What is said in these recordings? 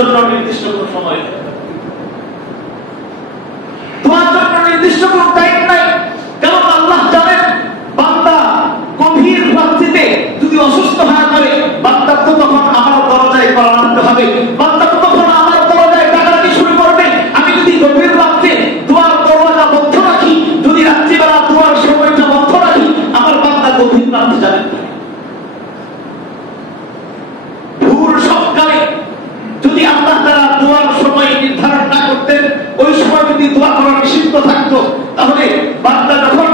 জন্য নির্দিষ্ট কোনো সময় নেই, দোয়ার জন্য নির্দিষ্ট কোনো টাইম নাই। কারণ আল্লাহ জানেন বান্দা গভীর রাত্রিতে যদি অসুস্থ হয়ে পড়ে, বান্দা তো তখন আমার দরজায় করা আনতে হবে, বান্দা তো তখন আমার দরজায় ডাকাডাকি শুরু করবে। আমি যদি গভীর রাত্রে দোয়ার দরজা বন্ধ রাখি, যদি রাত্রিবেলা দোয়ার সময়টা বন্ধ রাখি, আমার বান্দা গভীর রাত্রে যাবে। ভোর সকালে যদি আল্লাহ তাআলা দোয়ার সময় নির্ধারণ না করতেন, ওই সময় যদি দোয়া করা নিষিদ্ধ থাকতো, তাহলে বান্দা যখন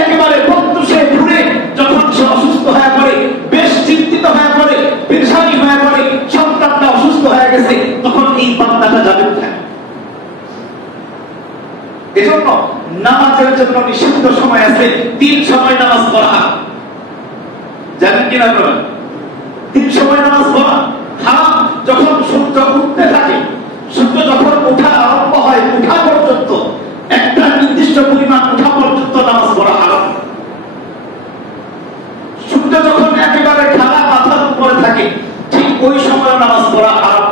একেবারে প্রত্যুষে ঘুরে, যখন সে অসুস্থ হয়ে পড়ে, বেশ চিন্তিত হয়ে পড়ে, পেরেশানি হয়ে পড়ে, সন্তানটা অসুস্থ হয়ে গেছে, তখন এই বান্দাটা যাবে কোথায়? এজন্য নামাজের জন্য নিষিদ্ধ সময় আছে। 3 সময় নামাজ পড়া, জানেন কিনা আপনারা? 3 সময় নামাজ পড়া হারাম। যখন সূর্য উঠতে থাকে, সূর্য যখন ওঠা আরম্ভ হয়, উঠা পর্যন্ত একটা নির্দিষ্ট পরিমাণ উঠা পর্যন্ত নামাজ পড়া হারাম। সূর্য যখন একেবারে খাড়া মাথার উপরে থাকে, ঠিক ওই সময় নামাজ পড়া হারাম।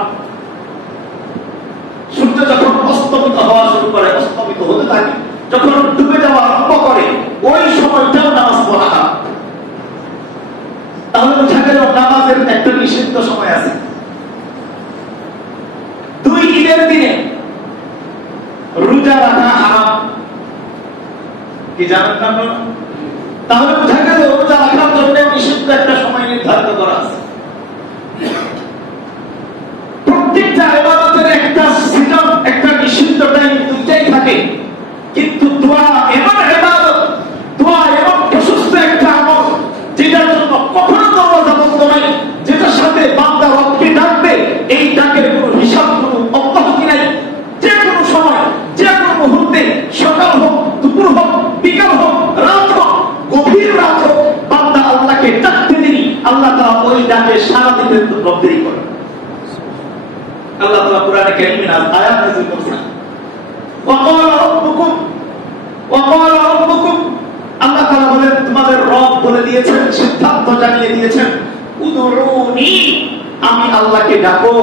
সূর্য যখন অস্তমিত হওয়া শুরু করে, অস্তমিত হতে থাকে, যখন ডুবে যাওয়া আরম্ভ করে, ওই সময়টাও নামাজ পড়া হারাম। তাহলে বোঝা গেল নামাজের একটা নিষিদ্ধ সময় আছে। 2 ঈদের দিনে রোজা রাখা হারাম, কি জানেন না আপনারা? তাহলে বোঝা গেল রোজা রাখার জন্য নিষিদ্ধ একটা সময় নির্ধারিত করা আছে। প্রত্যেকটা ইবাদতের একটা সিজন, একটা নিষিদ্ধ টাইম দুইটাই থাকে। কিন্তু দোয়া এমন ইবাদত, দোয়া এমন প্রশস্ত একটা আমল, যেটার জন্য কখনো দরজা বন্ধ নাই, যেটার সাথে বান্দা রবকে ডাকবে, এই ডাকের কোনো হিসাব, কোনো অব্যাহতি নাই। যে কোনো সময়, যে কোনো মুহূর্তে, সকাল হোক, দুপুর হোক, বিকাল হোক, রাত হোক, গভীর রাত হোক, বান্দা আল্লাহকে ডাকতে দিই, আল্লাহ তাআলা ওই ডাকে সাড়া দিতে দেরি করে। আল্লাহ তাআলা কুরআনে কারীমে আয়াত নাযিল করেছেন, ওয়াকালা রাব্বুকুম, ওয়াকালা রাব্বুকুম, আল্লাহ তাআলা বলেন তোমাদের রব বলে দিয়েছেন, সিদ্ধান্ত জানিয়ে দিয়েছেন, উদউনি, আমি আল্লাহকে ডাকো,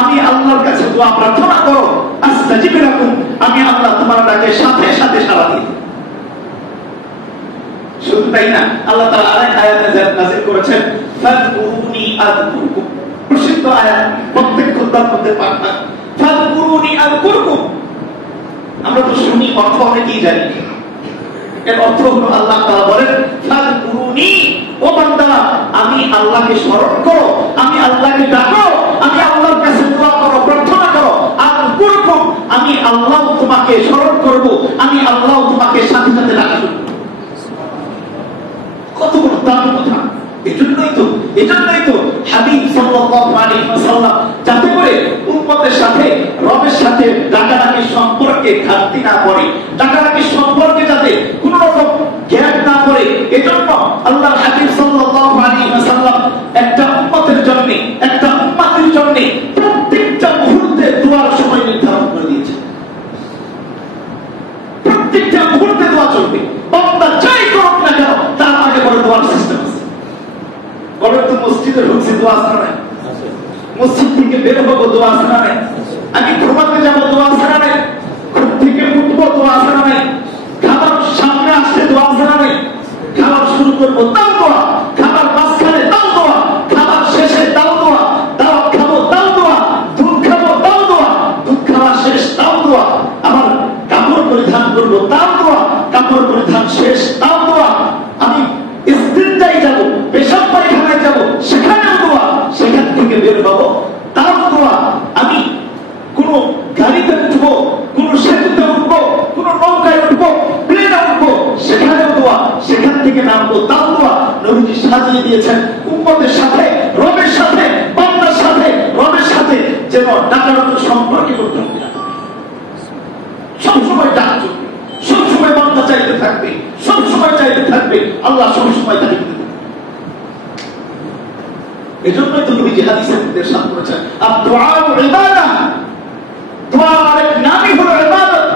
আমি আল্লাহর কাছে দোয়া প্রার্থনা করো, আস্তাজিব লাকুম, আমি আল্লাহ তোমার ডাকে সাথে সাথে সাড়া দিই। শুধু তাই না, আল্লাহ তাআলা আরেক আয়াতে নাযিল করেছেন, ফাযকুরুনি আযকুরকুম, প্রসিদ্ধ আয়াত, প্রত্যেক খুতবার মধ্যে পাঠ হয়, ফাযকুরুনি আযকুরকুম। আমরা তো শুনি, অর্থ অনেকেই জানি। এর অর্থ হলো আল্লাহ তাআলা বলেন, ফাযকুরুনি, ও বান্দারা আমি আল্লাহকে স্মরণ করো, আমি আল্লাহকে ডাকো, আমি আল্লাহর কাছে দোয়া করো, প্রার্থনা করো, আযকুরকুম, আমি আল্লাহ তোমাকে স্মরণ করব, আমি আল্লাহ তোমাকে সাথে সাথে ডাকা শুনব। কত বড় দামি কথা! এজন্যই তো হাবিব সাল্লাল্লাহু আলাইহি ওয়াসাল্লাম যাতে করে উম্মতের সাথে, রবের সাথে ডাকাডাকির সম্পর্কে ঘাটতি না পড়ে, ডাকাডাকির সম্পর্কে যাতে কোনো রকম গ্যাপ না পড়ে, এজন্য আল্লাহর হাবিব সাল্লাল্লাহু আলাইহি ওয়াসাল্লাম একটা উম্মতের জন্য, একটা উম্মতের জন্য প্রত্যেকটা মুহূর্তে দোয়ার সময় নির্ধারণ করে দিয়েছেন। প্রত্যেকটা মুহূর্তে দোয়া চলবে, বান্দা যাই করুক না কেন, তার আগে পরে দোয়ার সিস্টেম আছে। বলেন তো, মসজিদে ঢুকছি, দোয়া আছে না? মসজিদ থেকে বের হবো, দোয়া আছে না? আমি ঘুমাতে যাবো, দোয়া আছে না? ঘুম থেকে উঠবো, দোয়া আছে না? খাবার সামনে আসছে, দোয়া আছে না? খাবার শুরু করবো, তাও দোয়া। খাবার মাঝখানে, তাও দোয়া। খাবার শেষে, তাও দোয়া। দাওয়াত খাবো, তাও দোয়া। দুধ খাবো, তাও দোয়া। দুধ খাওয়া শেষ, তাও দোয়া। আবার কাপড় পরিধান করবো, তাও দোয়া। কাপড় পরিধান শেষ, তাও দোয়া। আমি ইস্তিনজায় যাবো, পেশাব পায়খানায় যাবো, সেখানেও দোয়া। সেখান থেকে বের হবো, তাও দোয়া। আমি কোনো গাড়িতে উঠবো, কোনো সেতুতে উঠবো, কোনো নৌকায় উঠবো, প্লেনে উঠবো, সেখানেও দোয়া। সেখান থেকে নামবো, তাও দোয়া। নবীজি সাজিয়ে দিয়েছেন উম্মতের সাথে, রবের সাথে, বান্দার সাথে, রবের সাথে যেন ডাকাডাকির সম্পর্কে করতে হবে। সবসময় ডাক চলবে, সবসময় বান্দা চাইতে থাকবে, সবসময় চাইতে থাকবে, আল্লাহ সবসময় তাকে দিতে থাকবে। এজন্যই তো নবীজি হাদিসের মধ্যে ইরশাদ করেছেন, আদ-দুআউ ইবাদাহ, দোয়ার আরেক নামই হলো ইবাদত।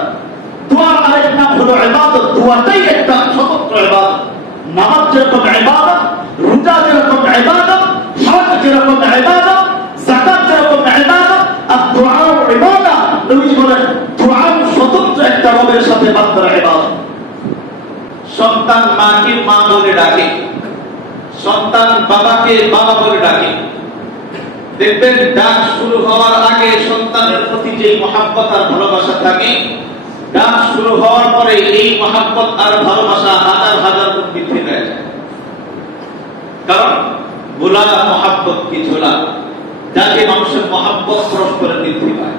দোয়ার আরেক নাম হলো ইবাদত। দোয়াটাই একটা স্বতন্ত্র ইবাদত। নামাজ যেরকম ইবাদত, রোজা যেরকম ইবাদত, হজ যেরকম ইবাদত, যাকাত যেরকম ইবাদত, আর বান্দার ইবাদত। সন্তান মাকে মা বলে ডাকে, সন্তান বাবাকে বাবা বলে ডাকে। দেখবেন ডাক শুরু হওয়ার আগে সন্তানের প্রতি যে মহাব্বত আর ভালোবাসা থাকে, ডাক শুরু হওয়ার পরে এই মহাব্বত আর ভালোবাসা হাজার হাজার গুণ বৃদ্ধি হয়ে যায়। কারণ গোলা মহাব্বত কি ঝোলা, যাকে মানুষের মহাব্বত পরস্পরে বৃদ্ধি পায়।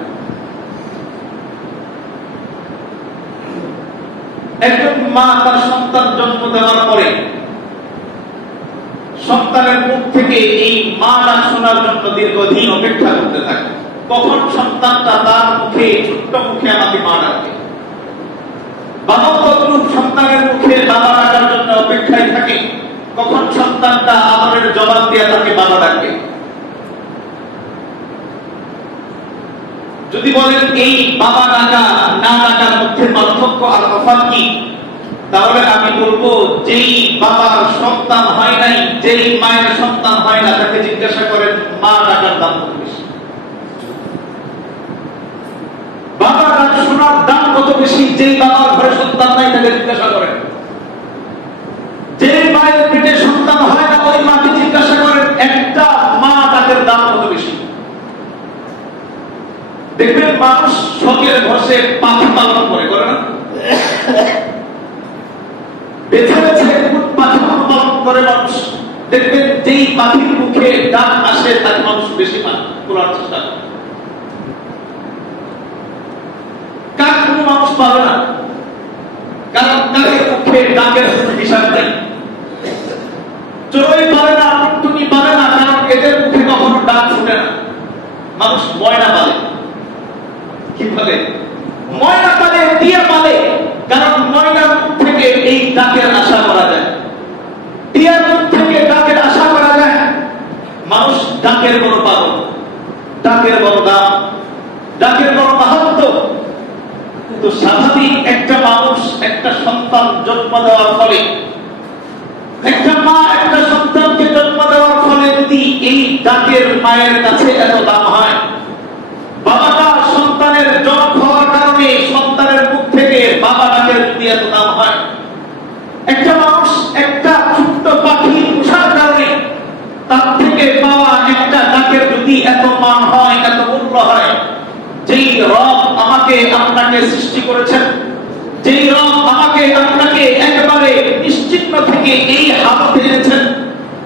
একজন মা তার সন্তান জন্ম দেওয়ার পরে সন্তানের মুখ থেকে এই মা ডাক শোনার জন্য দীর্ঘদিন অপেক্ষা করতে থাকে। কখন সন্তানটা তার মুখে, ছোট্ট মুখে আমাকে মা ডাকে। বাবা তদ্রূপ সন্তানের মুখে বাবা ডাকার জন্য অপেক্ষায় থাকে, কখন সন্তানটা আদরের জবাব দিয়ে তাকে বাবা ডাকে। যদি বলেন এই বাবা ডাকা না ডাকার মধ্যে পার্থক্য আর তফাৎ কি, তাহলে আমি বলবো যেই বাবার সন্তান হয় নাই, যেই মায়ের সন্তান হয় না, তাকে জিজ্ঞাসা করেন মা ডাকার দাম কত বেশি, বাবা ডাক শোনার দাম কত বেশি। যেই বাবার ঘরে সন্তান নাই তাকে জিজ্ঞাসা করেন, যে মায়ের পেটে সন্তান হয় না ওই মাকে জিজ্ঞাসা করেন একটা মা ডাকের দাম কত বেশি। দেখবেন মানুষ শখের বসে পাখি পালন করে না, বেছে বেছে পাখি পালন করে মানুষ। দেখবেন যেই পাখির মুখে ডাক আসে তাকে মানুষ বেশি তোলার চেষ্টা করে। কাক কোনো মানুষ পাবে না, কারণ কাকের মুখে ডাকের হিসাব নেই। চড়ুই পারে না, টুনটুনি পারে না, কারণ এদের মুখে কখনো ডাক শুনে না। মানুষ ময়না পালে, কি বলে ময়না পালে, টিয়া পালে, কারণ ময়নার মুখ থেকে এই ডাকের আশা করা যায়, টিয়ার মুখ থেকে ডাকের আশা করা যায়। মানুষ ডাকের বড় পাগল, ডাকের বড় দাম, ডাকের বড় মাহাত্ম্য। কিন্তু স্বাভাবিক একটা মানুষ একটা সন্তান জন্ম দেওয়ার ফলে, একটা মা একটা সন্তানকে জন্ম দেওয়ার ফলে যদি এই ডাকের মায়ের কাছে এত দাম হয়, বাবাটা সন্তানের জন্ম হওয়ার কারণে সন্তানের মুখ থেকে বাবা ডাকের যদি এত দাম হয়, একটা মানুষ একটা ছোট্ট পাখি পোষার কারণে তার থেকে পাওয়া একটা ডাকের যদি এত মান হয়, এত মূল্য হয়, যেই রব আমাকে আপনাকে সৃষ্টি করেছেন, যেই রব আমাকে আপনাকে একেবারে নিশ্চিহ্ন থেকে এই হালতে এনেছেন।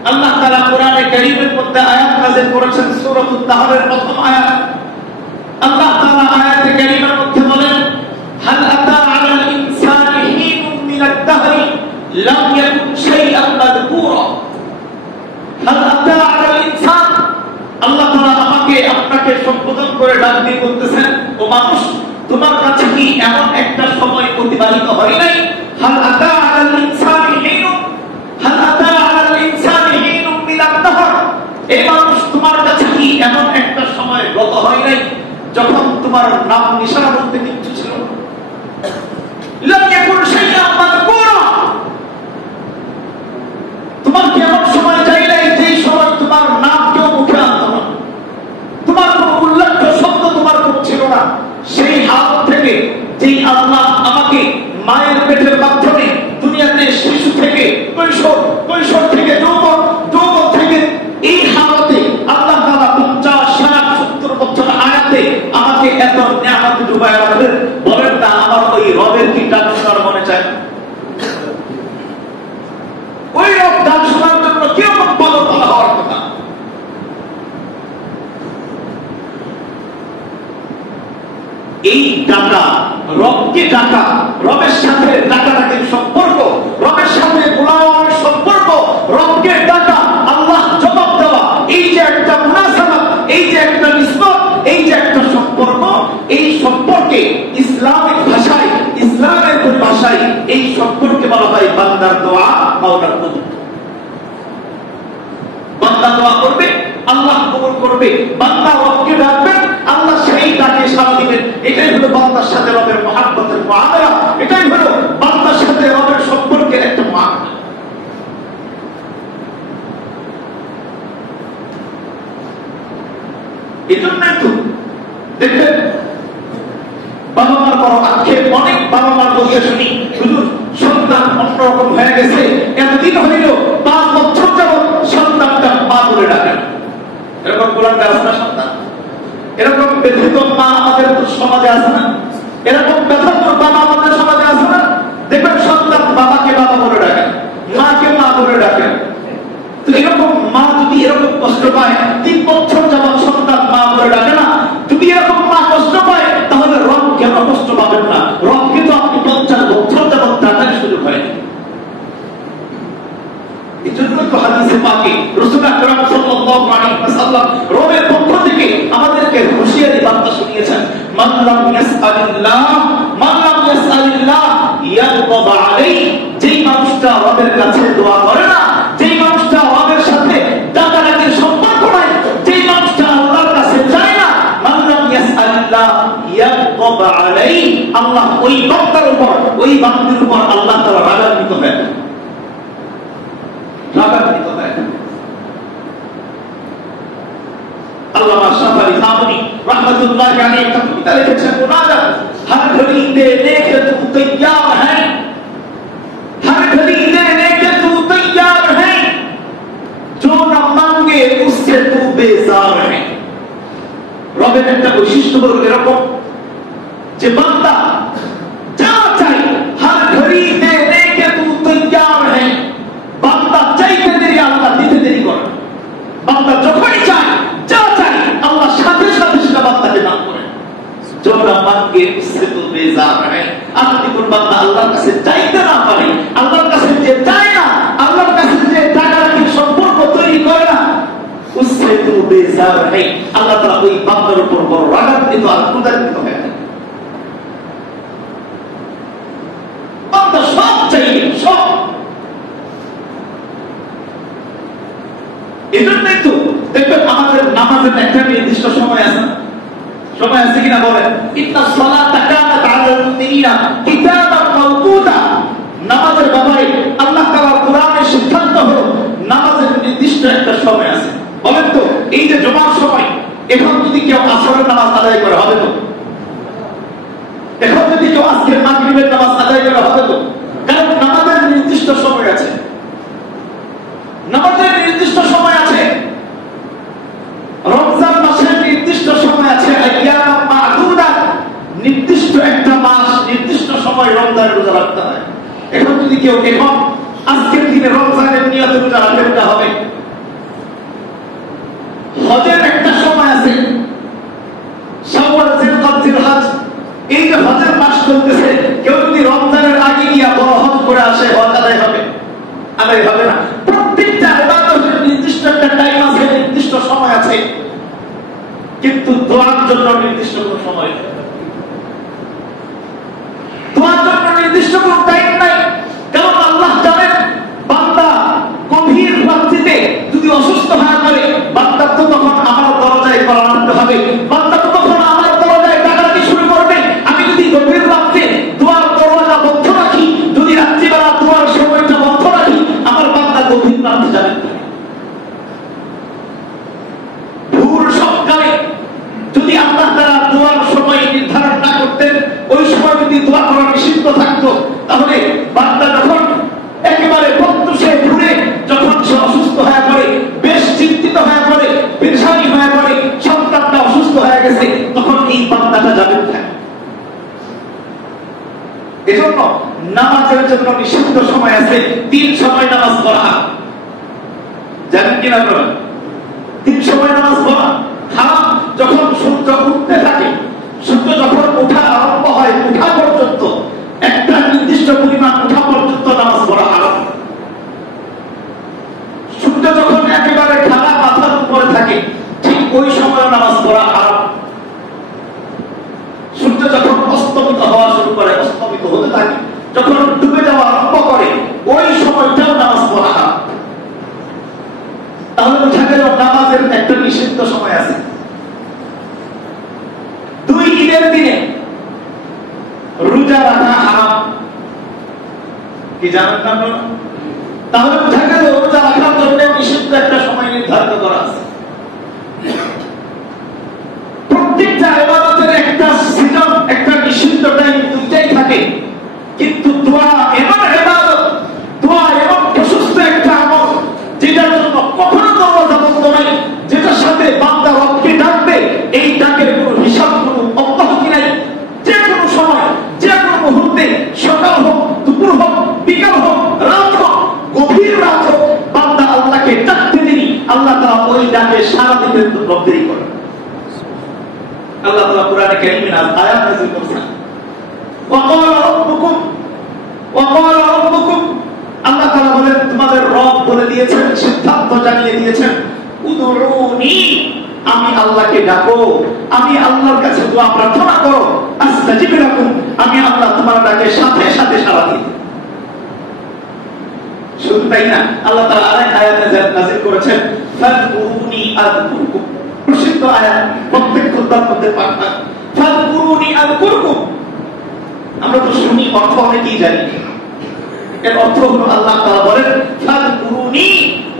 আল্লাহ তাআলা কোরআনে কারীমের মধ্যে আয়াত নাযিল করেছেন, সূরাতুত তাহরের প্রথম আয়াত। আল্লাহ তাআলা আয়াতে কারীমের মধ্যে বলেন, হাল আতা আলাল ইনসানি হিনুম মিনাদ দাহরি লাম ইয়াকুন শাইআন মাযকুরা। হাল আতা আলাল ইনসান, আল্লাহ তাআলা আমাকে আপনাকে সম্বোধন করে ডাক দিয়ে বলতেছেন, ও মানুষ, তোমার কাছে কি এমন একটা সময় অতিবাহিত হয় নাই? হাল আতা আলাল ইনসানি হিনুম, হাল আতা আলাল ইনসানি হিনুম মিনাদ দাহর, এই মানুষ তোমার কাছে কি এমন একটা সময় গত হয় নাই যখন তোমার নাম নিশানা বলতে কিচ্ছু ছিল না? লাম ইয়াকুন শাইআন মাযকুরা, তোমার কি এমন সময় যাই নাই যেই সময় তোমার নাম কেউ মুখে আনতো না, তোমার কোনো উল্লেখ্য শব্দ তোমার মুখ ছিল না। সেই হাত থেকে যেই আল্লাহ আমাকে মায়ের পেটের মাধ্যমে দুনিয়াতে শিশু থেকে কৈশোর, কৈশোর থেকে যৌবন, যৌবন থেকে এই হালতে আল্লাহ তাআলা 50, 60, 70 বছর আয়াতে আমাকে এত নিয়ামতে ডুবায় রাখলেন। বলেন না আমার ওই রবের কি ডাক শোনার মনে চায়? ওই রব ডাক শোনার জন্য কিরকম পাগল পালা হওয়ার কথা। এই ডাকা, রবকে ডাকা, রবের সাথে ডাকাডাকির সম্পর্ক, রবের সাথে গোলামের সম্পর্ক, রবকে ডাকা, আল্লাহ জবাব দেওয়া, এই যে একটা মুনাসাবাত, এই যে একটা নিসবত, এই যে একটা সম্পর্ক, এই সম্পর্কে ইসলামিক ভাষায়, ইসলামের পরিভাষায় এই সম্পর্কে বলা হয় বান্দার দোয়া, মাওলার কবুল। বান্দা দোয়া করবে, আল্লাহ কবুল করবে। বান্দা রবকে ডাকবেন, আল্লাহ সেই ডাকে সাড়া দিবেন। এটাই হলো বান্দার সাথে রবের মহাব্বতের মুআমালা, এটাই হলো বান্দার সাথে রবের সম্পর্কের একটা মাত্রা। এই জন্যই তো দেখবেন বাবা মার বড় আক্ষেপ অনেক বাবা মা বলতে শুনি, শুধু সন্তান অন্যরকম হয়ে গেছে, এতদিন হইল 5 বছর যাবত সন্তানটা মা বলে ডাকে। এরকম কোরআন আছে না সন্তান? এরকম ব্যথিত মা আমাদের সমাজে আছে না? এরকম ব্যথিত বাবা আমাদের সমাজে আছে না? দেখবেন সন্তান বাবাকে বাবা বলে ডাকে, মাকে মা বলে ডাকে। তো এরকম মা যদি এরকম কষ্ট পায়, 3 বছর যাবত সন্তান মা বলে ডাকে না, যদি এরকম মা কষ্ট পায়, তাহলে রব কেন কষ্ট পাবেন না? রবকে তো আপনি 50 বছর যাবত ডাকার সুযোগ হয়নি। এজন্য তো হাদিসে পাকে রাসূল আকরাম সাল্লাল্লাহু আলাইহি ওয়াসাল্লাম রবের পক্ষ থেকে আমাদেরকে হুঁশিয়ারি বার্তা শুনিয়েছেন, মান লাম ইয়াসআলিল্লাহ ইয়াগদাব আলাইহি। যেই মানুষটা রবের কাছে দোয়া করে না, যেই মানুষটা রবের সাথে ডাকাডাকির সম্পর্ক নাই, যেই মানুষটা আল্লাহর কাছে যায় না, মান লাম ইয়াসআলিল্লাহ ইয়াগদাব আলাইহি, আল্লাহ ওই বান্দার উপর, ওই বান্দির উপর আল্লাহ তাআলা রাগান্বিত হন। আল্লামা শাফাঈ থামনি রাহমাতুল্লাহি আলাইহি একটা কবিতা লিখেছেন, মুনাজাত हर घड़ी देने के तू तैयार है, हर घड़ी देने के तू तैयार है, जो न मांगे उससे तू बेजार है। রবের একটা বৈশিষ্ট্য হলো এরকম যে বান্দা যা চাই हर घड़ी देने के तू तैयार है, বান্দা চাইতে দেরি আল্লাহ দিতে দেরি করে। বান্দা যখনই চায়, যা চায় আল্লাহ সাথে সাথে সেটা বান্দাকে দান করে। জোরা মাঙ্গে উসসে তো বেজার হয়। আপনি কোন বান্দা আল্লাহর কাছে চাইতে না পারে, আল্লাহর কাছে যে চায় না, আল্লাহর কাছে যে টাকার সম্পর্ক তৈরি করে না, উসসে তো বেজার হয়, আল্লাহ তাআলা ওই বান্দার উপর বড় রাগান্বিত আর ক্রোধান্বিত হয়। বান্দা সব চাইবে, সব। এজন্যই তো দেখবেন আমাদের নামাজের একটা নির্দিষ্ট সময় আছে, সময় আছে কিনা বলেন? ইন্না সালাতা কানাত আলাল মুমিনিনা কিতাবান মাওকুতা। নামাজের ব্যাপারে আল্লাহ তাআলার কোরআনের সিদ্ধান্ত হলো নামাজের নির্দিষ্ট একটা সময় আছে। বলেন তো, এই যে জুমার সময়, এখন যদি কেউ আসরের নামাজ আদায় করে হবে তো? এখন যদি কেউ আজকের মাগরিবের নামাজ আদায় করে হবে তো? কারণ নামাজের নির্দিষ্ট সময় আছে, নামাজের নির্দিষ্ট সময় আছে। রমজান মাসের নির্দিষ্ট সময় আছে, আইয়াম মা'দুদা, নির্দিষ্ট একটা মাস, নির্দিষ্ট সময় রমজান রোজা রাখতে হয়। এখন যদি কেউ এখন আজকের দিনে রমজানের নিয়তে রোজা রাখতে হবে। হজের একটা সময় আছে, শাওয়াল, জিলকাদ, জিলহজ, এই যে হজের মাস চলতেছে, কেউ যদি রমজানের আগে গিয়া বড় হজ করে আসে, হজ আদায় হবে? আদায় হবে না। প্রত্যেকটা ইবাদতের নির্দিষ্ট একটা টাইম আছে, নির্দিষ্ট সময় আছে, কিন্তু দোয়ার জন্য নির্দিষ্ট কোনো সময় নেই। দোয়ার জন্য নির্দিষ্ট কোনো টাইম নাই। কারণ আল্লাহ জানেন বান্দা গভীর রাত্রিতে যদি অসুস্থ হয়ে পড়ে, বান্দা তো তখন আমার দরজায় করা আনতে হবে, বান্দা তো তখন আমার দরজায় ডাকাডাকি শুরু করবে। আমি যদি গভীর রাত্রে দোয়ার দরজা বন্ধ রাখি, যদি রাত্রিবেলা দোয়ার সময়টা বন্ধ রাখি, আমার বান্দা গভীর রাত্রে যাবে। ভোর সকালে যদি আল্লাহ তাআলা দোয়ার সময় নির্ধারণ না করতেন, ওই সময় যদি দোয়া করা নিষিদ্ধ থাকতো, তাহলে বান্দা যখন একেবারে প্রত্যুষে ঘুরে, যখন সে অসুস্থ হয়ে পড়ে, বেশ চিন্তিত হয়ে পড়ে, পেরেশানি হয়ে পড়ে, সন্তানটা অসুস্থ হয়ে গেছে, তখন এই বান্দাটা যাবে না। এজন্য নামাজের জন্য নিষিদ্ধ সময় আছে, 3 সময় নামাজ পড়া। জানেন কিনা আপনারা? 3 সময় নামাজ পড়া হারাম। যখন সূর্য উঠতে থাকে, সূর্য যখন ওঠা আরম্ভ হয়, উঠা পর্যন্ত একটা নির্দিষ্ট পরিমাণ উঠা পর্যন্ত নামাজ পড়া হারাম। সূর্য যখন একেবারে ঢালা মাথার উপরে থাকে, ঠিক ওই সময় নামাজ পড়া হারাম। সূর্য যখন অস্তমিত হওয়া শুরু করে, অস্তমিত হতে থাকে, যখন ডুবে যাওয়া আরম্ভ করে, ওই সময়টাও নামাজ পড়া হারাম। তাহলে বোঝা গেল নামাজের একটা নিষিদ্ধ সময় আছে। 2 ঈদের দিনে রোজা রাখা হারাম, কি জানেন না আপনারা? তাহলে বোঝা গেল রোজা রাখার জন্য নিষিদ্ধ একটা সময় নির্ধারিত করা আছে। প্রত্যেকটা ইবাদতের একটা সিজন, একটা নিষিদ্ধ টাইম দুইটাই থাকে। কিন্তু দোয়া এমন ইবাদত, দোয়া এমন প্রশস্ত একটা আমল যেটার জন্য কখনো দরজা বন্ধ নাই, যেটার সাথে বান্দা রবকে ডাকবে, এই ডাকের কোনো হিসাব, কোনো অব্যাহতি নাই। যে কোনো সময়, যে কোনো মুহূর্তে, সকাল হোক, দুপুর হোক, বিকাল হোক, রাত হোক, গভীর রাত হোক, বান্দা আল্লাহকে ডাকতে দিনি, আল্লাহ তাআলা ওই ডাকে সাড়া দিতে দেরি করেন। আল্লাহ তাআলা কোরআনে কারীমে আয়াত নাযিল করেছেন, ওয়াকালা রাব্বুকুম, আল্লাহ তাআলা বলেন তোমাদের রব বলে দিয়েছেন, সিদ্ধান্ত জানিয়ে দিয়েছেন, উদউনি, আমি আল্লাহকে ডাকো, আমি আল্লাহর কাছে দোয়া প্রার্থনা করো, আস্তাজিব লাকুম, আমি আল্লাহ তোমার ডাকে সাথে সাথে সাড়া দিই। শুধু তাই না, আল্লাহ তাআলা আরেক আয়াতে নাযিল করেছেন, ফাযকুরুনি আযকুরকুম, প্রসিদ্ধ আয়াত, প্রত্যেক খুতবার মধ্যে পাঠ হয়, ফাযকুরুনি আযকুরকুম। আমরা তো শুনি, অর্থ অনেকেই জানি। এর অর্থ হলো আল্লাহ তাআলা বলেন, ফাযকুরুনি,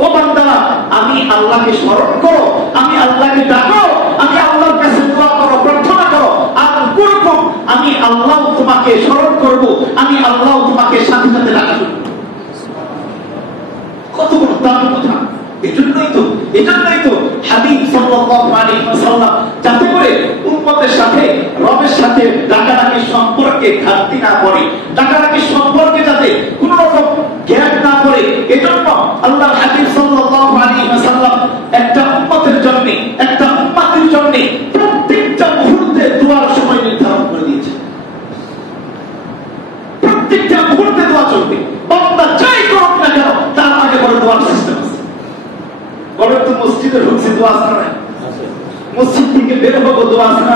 ও বান্দারা আমি আল্লাহকে স্মরণ করো, আমি আল্লাহকে ডাকো, আমি আল্লাহর কাছে দোয়া করো, প্রার্থনা করো, আযকুরকুম, আমি আল্লাহ তোমাকে স্মরণ করব, আমি আল্লাহ তোমাকে সাথে সাথে ডাকা শুরু করব। কত বড় দামি কথা! এজন্যই তো হাবিব সাল্লাল্লাহু আলাইহি ওয়াসাল্লাম যাতে করে উম্মতের সাথে, রবের সাথে ডাকাডাকি সম্পর্কে ঘাটতি না পড়ে, ডাকাডাকি সম্পর্কে যাতে কোন রকম গ্যাপ না পড়ে, এজন্য আল্লাহর হাবিব সাল্লাল্লাহু আলাইহি ওয়াসাল্লাম একটা উম্মতের জন্য, একটা উম্মতের জন্য প্রত্যেকটা মুহূর্তে দোয়ার সময় নির্ধারণ করে দিয়েছেন। প্রত্যেকটা মুহূর্তে দোয়া চলবে, বান্দা যাই করুক না কেন তার আগে বড় দোয়ার সিস্টেম আছে। বলেন তো মসজিদে ঢুকছি, দোয়া আছে না? মসজিদ থেকে বের হবো, দোয়া আছে না?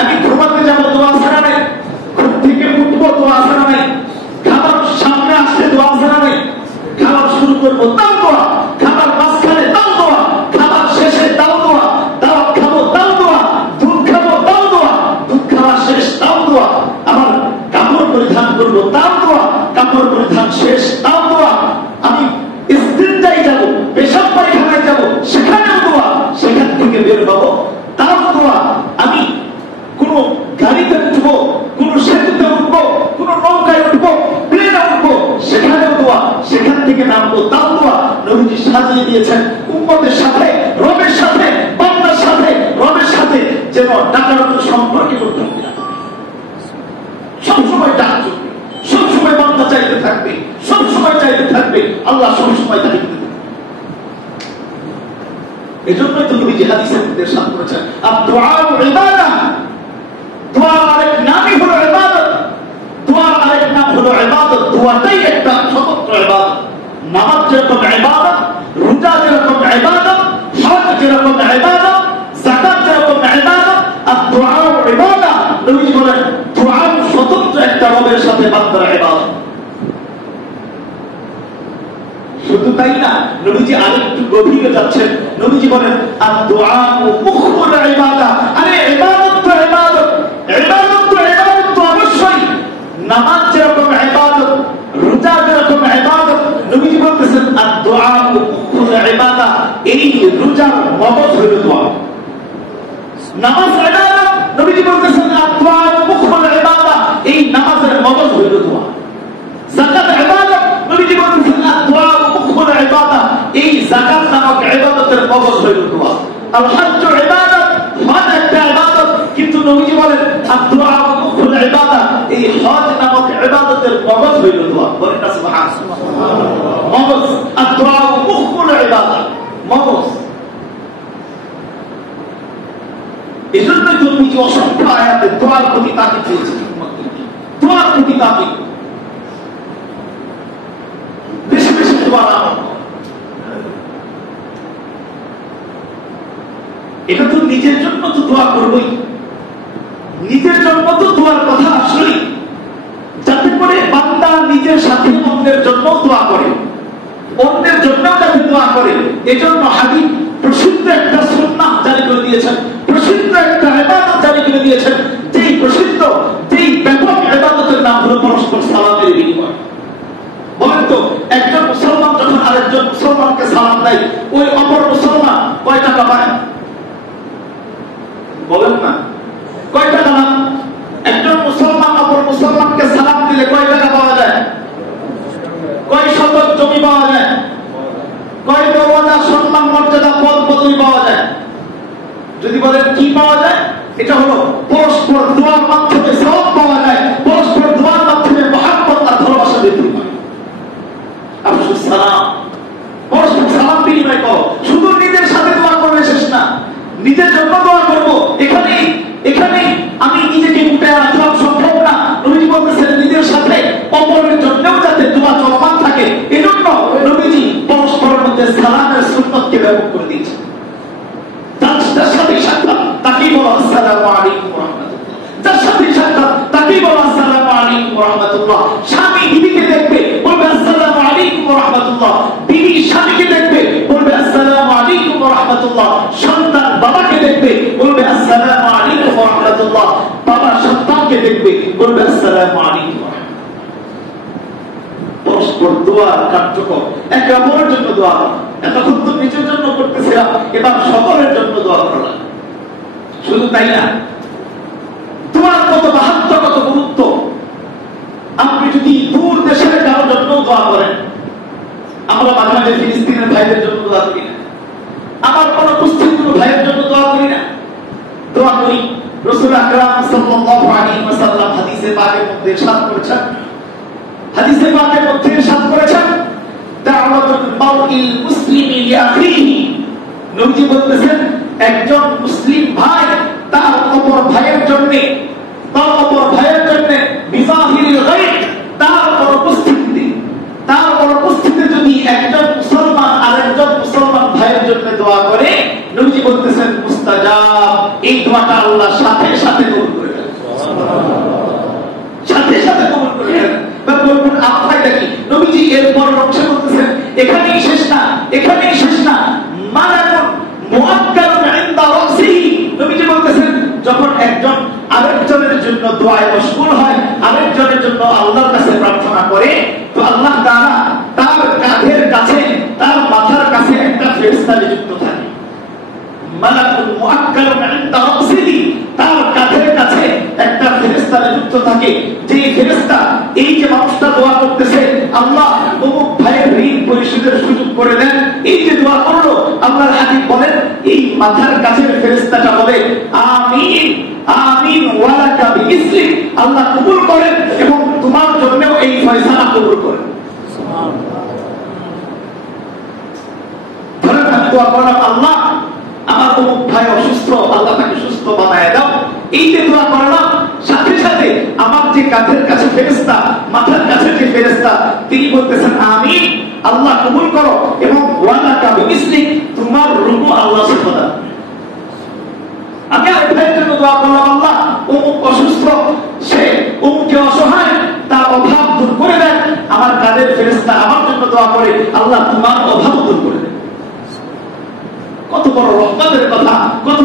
আমি ঘুমাতে যাবো, দোয়া আছে না? ঘুম থেকে উঠবো, দোয়া আছে না? খাবার সামনে আসলে দোয়া আছে না? খাবার শুরু করবো, তাও দোয়া, খাবার মাঝখানে তাও দোয়া, খাবার শেষে তাও দোয়া, দাওয়াত খাবো তাও দোয়া, দুধ খাবো তাও দোয়া, দুধ খাওয়া শেষ তাও দোয়া, আবার কাপড় পরিধান করবো তাও দোয়া, কাপড় পরিধান শেষ তাও দোয়া, আমি ইস্তিনজায় যাবো, পেশাব পায়খানায় যাবো, সেখানেও দোয়া, সেখান থেকে বের হবো তাও দোয়া, আমি কোন গাড়িতে উঠবো, কোন সেতুতে উঠবো, কোন নৌকায় উঠবো, প্লেনে উঠবো, সেখানেও দোয়া, সেখান থেকে নামবো তাও দোয়া। নবীজি সাজিয়ে দিয়েছেন উম্মতের সাথে, রবের সাথে, বান্দার সাথে, রবের সাথে যেন ডাকাডাকি সম্পর্কে করতে হবে, সবসময় ডাক চলবে, সবসময় বান্দা চাইতে থাকবে, সবসময় চাইতে থাকবে, আল্লাহ সবসময় তাকে দিতে থাকবে। এজন্যই তো নবীজি হাদিসের মধ্যে ইরশাদ করেছেন, আদ-দুআউ ইবাদাহ, দোয়ার আরেক নামই হলো ইবাদত, দোয়ার আরেক নাম হলো ইবাদত। দোয়াটাই একটা স্বতন্ত্র ইবাদত। নামাজ যেরকম ইবাদত, রোজা যেরকম ইবাদত, হজ যেরকম ইবাদত, যাকাত যেরকম ইবাদত, আদ-দুআউ ইবাদাহ। নবীজি বলেন দোয়া স্বতন্ত্র একটা রবের সাথে বান্দার ইবাদত। শুধু তাই না, নবীজি আরেকটু গভীরে যাচ্ছেন, নবীজি বলেন আদ-দুআউ মুখুল ইবাদাহ। আরে ইবাদত তো ইবাদত, ইবাদত তো ইবাদত তো অবশ্যই। নামাজ যেরকম ইবাদত, রোজা যেরকম ইবাদত, নবীজি বলতেছেন আদ-দুআউ মুখুল ইবাদাহ। এই রোজার মগজ হলো দোয়া। নামাজ ইবাদত, নবীজি বলতেছেন আদ-দুআউ মুখুল ইবাদাহ। এই নামাজের মগজ হলো দোয়া। যাকাত ইবাদত, নবীজি বলতেছেন আদ-দুআউ মুখুল ইবাদাহ। এই যাকাত নামক ইবাদতের মগজ হলো দোয়া। আল হজ্জ ইবাদত, হজ একটা ইবাদত, কিন্তু নবীজি বলেন আদ-দুআউ মুখুল ইবাদাহ। এই হজ নামক ইবাদতের মগজ হলো দোয়া। বলেন না সুবহানাল্লাহ। মগজ, আদ-দুআউ মুখুল ইবাদাহ, মগজ। এজন্যই তো নবীজি অসংখ্য আয়াতে দোয়ার প্রতি তাকিদ দিয়েছেন, দোয়ার প্রতি তাকিদ। বেশি বেশি দোয়া নাও। এটা তো নিজের জন্য তো দোয়া করবই, নিজের জন্য তো দোয়ার কথা আসলেই, যাতে করে বান্দা নিজের সাথে অন্যের জন্য দোয়া করে, অন্যের জন্য যাতে দোয়া করে। এজন্য হাবিব প্রসিদ্ধ একটা সুন্নাহ জারি করে দিয়েছেন, প্রসিদ্ধ একটা ইবাদত জারি করে দিয়েছেন, যেই প্রসিদ্ধ, যেই ব্যাপক ইবাদতের নাম হলো পরস্পর সালামের বিনিময়। বলেন তো, একজন মুসলমান যখন আরেকজন মুসলমানকে সালাম দেয়, ওই অপর মুসলমান কয় টাকা পায়? বলেন না, কয় টাকা না? একজন মুসলমান অপর মুসলমানকে সালাম দিলে কয় টাকা এটা হলো পরস্পর দোয়ার মাধ্যমে সওয়াব পাওয়া যায়, পরস্পর দোয়ার মাধ্যমে মহব্বত আর ভালোবাসা বৃদ্ধি পায়। আফসুস সালাম, পরস্পর সালাম বিনিময় করো। শুধু নিজের সাথে দোয়া করলে শেষ না, নিজের জন্য দোয়া করবো। এখানে আমি নিজেকে উঠে রাখলাম সম্ভব না। নবীজি বলতেছেন নিজের সাথে অপরের জন্যও যাতে দোয়া চলমান থাকে, এজন্য নবীজি পরস্পরের মধ্যে সালামের সুন্নতকে ব্যাপক করে দিয়েছেন। যার সাথে সাক্ষাৎ তাকেই বলো আসসালামু আলাইকুম ওয়া রাহমাতুল্লাহ, যার সাথে সাক্ষাৎ তাকেই বলো আসসালামু আলাইকুম ওয়া রাহমাতুল্লাহ। স্বামী বিবিকে দেখবে বলবে আসসালামু আলাইকুম ওয়া রাহমাতুল্লাহ, বিবি স্বামীকে দেখবে বলবে আসসালামু আলাইকুম ওয়া রাহমাতুল্লাহ, সন্তান বাবাকে দেখবে বলবে আসসালামু আলাইকুম ওয়া রাহমাতুল্লাহ, বাবা সন্তানকে দেখবে বলবে আসসালামু আলাইকুম ওয়া রাহমাতুল্লাহ। পরস্পর দোয়া কার্যকর, একে অপরের জন্য দোয়া করা। এতক্ষণ তো নিজের জন্য করতেছিলাম, এবার সকলের জন্য দোয়া করা। শুধু তাই না, দোয়ার কত মাহাত্ম্য, কত গুরুত্ব। আপনি যদি দূর দেশের কারোর জন্য দোয়া করেন, আমরা মাঝে মাঝে ফিলিস্তিনের ভাইদের জন্য দোয়া করি না, আমার কোন উপস্থিত কোন ভাইয়ের জন্য দোয়া করি না, দোয়া করি। রাসূল আকরাম সাল্লাল্লাহু আলাইহি ওয়াসাল্লাম হাদিসে পাকের মধ্যে ইরশাদ করেছেন, হাদিসে পাকের মধ্যে ইরশাদ করেছেন দাওয়াতুল মারইল মুসলিমি লিআখিহি। নবীজি বলতেছেন একজন মুসলিম ভাই তার অপর ভাইয়ের জন্য, তার অপর ভাইয়ের জন্য বিজাহিরিল গায়ব, তার অনুপস্থিতিতে যদি একজন মুসলমান আরেকজন মুসলমান ভাইয়ের জন্য দোয়া করে, নবীজি বলতেছেন মুস্তাজাব, এই দোয়াটা আল্লাহ সাথে সাথে কবুল করে নেন, সাথে সাথে কবুল করে নেন। বলবেন আপনার কি নবীজি এরপর নকশা করতেছেন এখানেই শেষ না, এখানেই শেষ না, মালাকুন মুআক্কালুন ইনদা রাসিহি। নবীজি বলতেছেন যখন একজন আরেকজনের জন্য দোয়ায় মশগুল হয়, আরেকজনের জন্য আল্লাহর কাছে প্রার্থনা করে, তো আল্লাহ তাআলা তার কাঁধের কাছে, তার মাথার কাছে একটা ফেরেশতা নিযুক্ত থাকে। মালাকুল মুআক্কালুন ইনদা রাসিহি, তার কাঁধের কাছে একটা ফেরেশতা নিযুক্ত থাকে, যে ফেরেশতা এই যে মানুষটা দোয়া করতেছে আল্লাহ অমুক ভাইয়ের ঋণ পরিশোধের সুযোগ করে দেন, এই যে দোয়া করলো, আল্লাহর হাবিব বলেন এই মাথার কাছের ফেরেশতাটা বলে আমিন আমিন ওয়ালাকা বিইসলি, আল্লাহ কবুল করেন এবং তোমার জন্যও এই ফয়সালা কবুল করেন। সুবহানাল্লাহ। ধরেন আমি দোয়া করলাম আল্লাহ আমার অমুক ভাই অসুস্থ, আল্লাহ তাকে সুস্থ বানায় দাও, এই যে দোয়া করলাম, সাথে সাথে আমার যে কাঁধের কাছে ফেরেশতা, মাথার কাছে যে ফেরেশতা, তিনি বলতেছেন আমিন, আল্লাহ কবুল করো এবং ওয়ালাকা বিইসলি, তোমার রূহ আল্লাহ সুবহানাহু। আমি আরেক ভাইয়ের জন্য দোয়া করলাম আল্লাহ অমুক অসুস্থ, সে অমুকে অসহায়, তার অভাব দূর করে দেন, আমার কাঁধের ফেরেশতা আমার জন্য দোয়া করে আল্লাহ তোমার অভাব দূর করে দেন। কত বড় রহমতের কথা, কত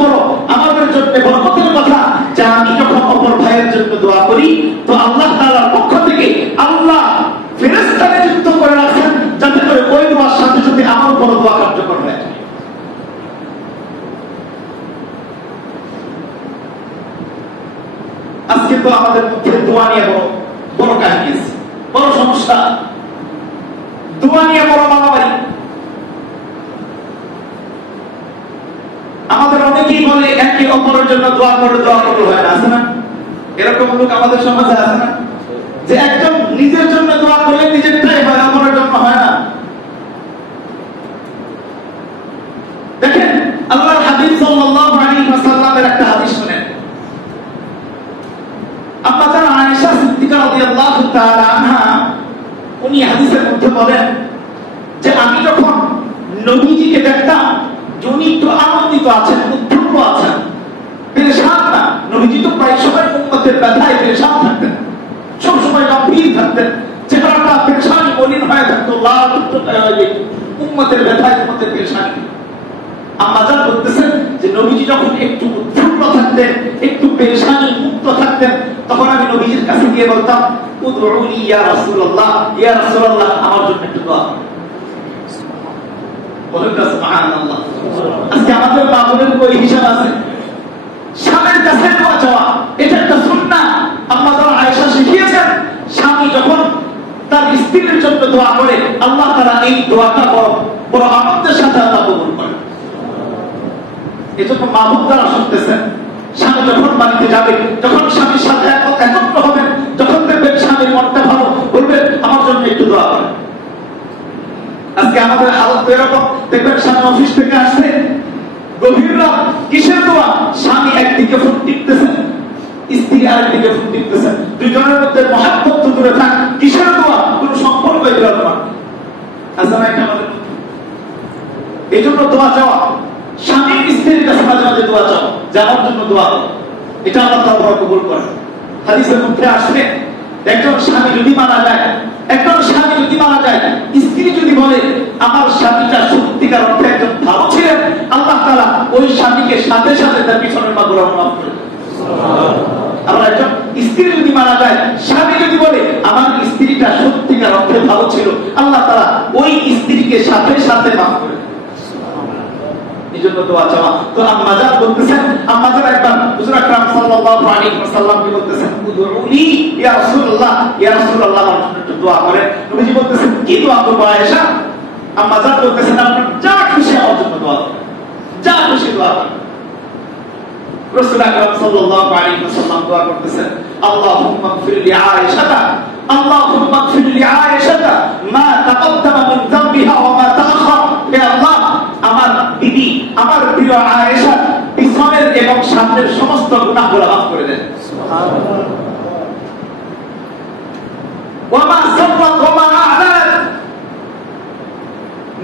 বড় আমাদের জন্য বরকতের কথা, যে আমি যখন অপর ভাইয়ের জন্য দোয়া করি তো আল্লাহ তাআলার পক্ষ থেকে আল্লাহ ফেরেশতা নিযুক্ত করে রাখেন, যাতে করে ওই দোয়ার সাথে সাথে আমার বড় দোয়া কার্যকর হয়ে যায়। আজকে তো আমাদের মধ্যে দোয়া নিয়ে বড় কাহিনী আছে, বড় সমস্যা, দোয়া নিয়ে বড় মারামারি। আমাদের অনেকেই বলে একে অপরের জন্য দোয়া করে দোয়া কবুল হয় না, আছে না? এরকম লোক আমাদের সমাজে আছে না, যে একজন নিজের জন্য দোয়া করলে নিজেরটাই হয়, অপরের জন্য হয় না। দেখেন আল্লাহর হাবিব সাল্লাল্লাহু আলাইহি ওয়াসাল্লামের একটা হাদিস শুনেন। আম্মা জান আয়েশা সিদ্দিকা রাদিয়াল্লাহু তাআলা আনহা উনি হাদিসের মধ্যে বলেন যে আমি যখন নবীজিকে দেখতাম উনি একটু আনন্দিত আছেন, উদ্ভূত আছেন, পেরেশান না। নবীজি তো প্রায় সময় উম্মতের ব্যথায় পেরেশান থাকতেন, সবসময় গম্ভীর থাকতেন, চেহারাটা পেরেশানি মলিন হয়ে থাকতো, লাল উম্মতের ব্যথায়, উম্মতের পেরেশানি। আম্মা জান বলতেছেন যে নবীজি যখন একটু উদ্ভূত থাকতেন, একটু পেরেশানি মুক্ত থাকতেন, তখন আমি নবীজির কাছে গিয়ে বলতাম উদউনি ইয়া রাসূলুল্লাহ, ইয়া রাসূলুল্লাহ আমার জন্য একটু দোয়া করুন। সুবহানাল্লাহ। আজকে আমাদের বাবুদের ওই হিসাব আছে, স্বামীর কাছে দোয়া চাওয়া, এটা একটা সুন্নাহ। আম্মা জান আয়েশা শিখিয়েছেন স্বামী যখন তার স্ত্রীর জন্য দোয়া করে আল্লাহ তাআলা এই দোয়াটা বড় আনন্দের সাথে আল্লাহ কবুল করেন। এজন্য মাহবুব দ্বারা শুনতেছেন, স্বামী যখন বাড়িতে যাবে, যখন স্বামীর সাথে একত্র হবেন, যখন দেখবেন স্বামীর মনটা ভালো, বলবেন আমার জন্য একটু দোয়া করেন। আজকে আমাদের হালত এরকম, দেখবেন স্বামী অফিস থেকে আসছে, গভীর রাত, কিসের দোয়া? স্বামী একদিকে ফোন টিপতেছেন, স্ত্রী আরেকদিকে ফোন টিপতেছেন, দুইজনের মধ্যে মহাব্বত তো দূরে থাক, কিসের দোয়া? কোন সম্পর্ক এগুলো না। এই জন্য দোয়া চাওয়া, স্বামী স্ত্রীর কাছে মাঝে মাঝে দোয়া চাও, জানার জন্য দোয়া করো, এটা আল্লাহ তাআলা কবুল করে। হাদিসের মধ্যে আসবে, একজন স্বামী যদি মারা যায়, স্ত্রী যদি বলে আমার স্বামীটা সত্যিকার অর্থে একজন ভালো ছিলেন, আল্লাহ তাআলা ওই স্বামীকে সাথে সাথে তার পিছনের পা গুনাহ মাফ করে দেন। আবার একজন স্ত্রী যদি মারা যায়, স্বামী যদি বলে আমার স্ত্রীটা সত্যিকার অর্থে ভালো ছিল, আল্লাহ তাআলা ওই স্ত্রীকে সাথে সাথে মাফ করে দেন। এই জন্য দোয়া চাওয়া। তো আম্মা জান বলতেছেন, আম্মা জান একবার হুজুর আকরাম সাল্লাল্লাহু আলাইহি ওয়াসাল্লাম কে বলতেছেন, উদউনি ইয়া রাসূলুল্লাহ, ইয়া রাসূলুল্লাহ, আমার জন্য একটু দোয়া করেন। নবীজি বলতেছেন কি দোয়া করব আয়েশা? আম্মা জান বলতেছেন আপনি যা খুশি আমার জন্য দোয়া করেন, যা খুশি দোয়া করেন। রাসূল আকরাম সাল্লাল্লাহু আলাইহি ওয়াসাল্লাম দোয়া করতেছেন, আল্লাহুম্মা গফির লি আয়েশা, আল্লাহুম্মা গফির লি আয়েশা মা তাকাদ্দামা মিন যামবিহা ওয়া মা তাআখার। হে আল্লাহ, আমার বিবি, আমার প্রিয় আয়েশা পিছনের এবং সামনের সমস্ত গুনাহগুলো মাফ করে দেন। সুবহানাল্লাহ। ওয়া মা সাররাত ওয়া মা আ'লানাত।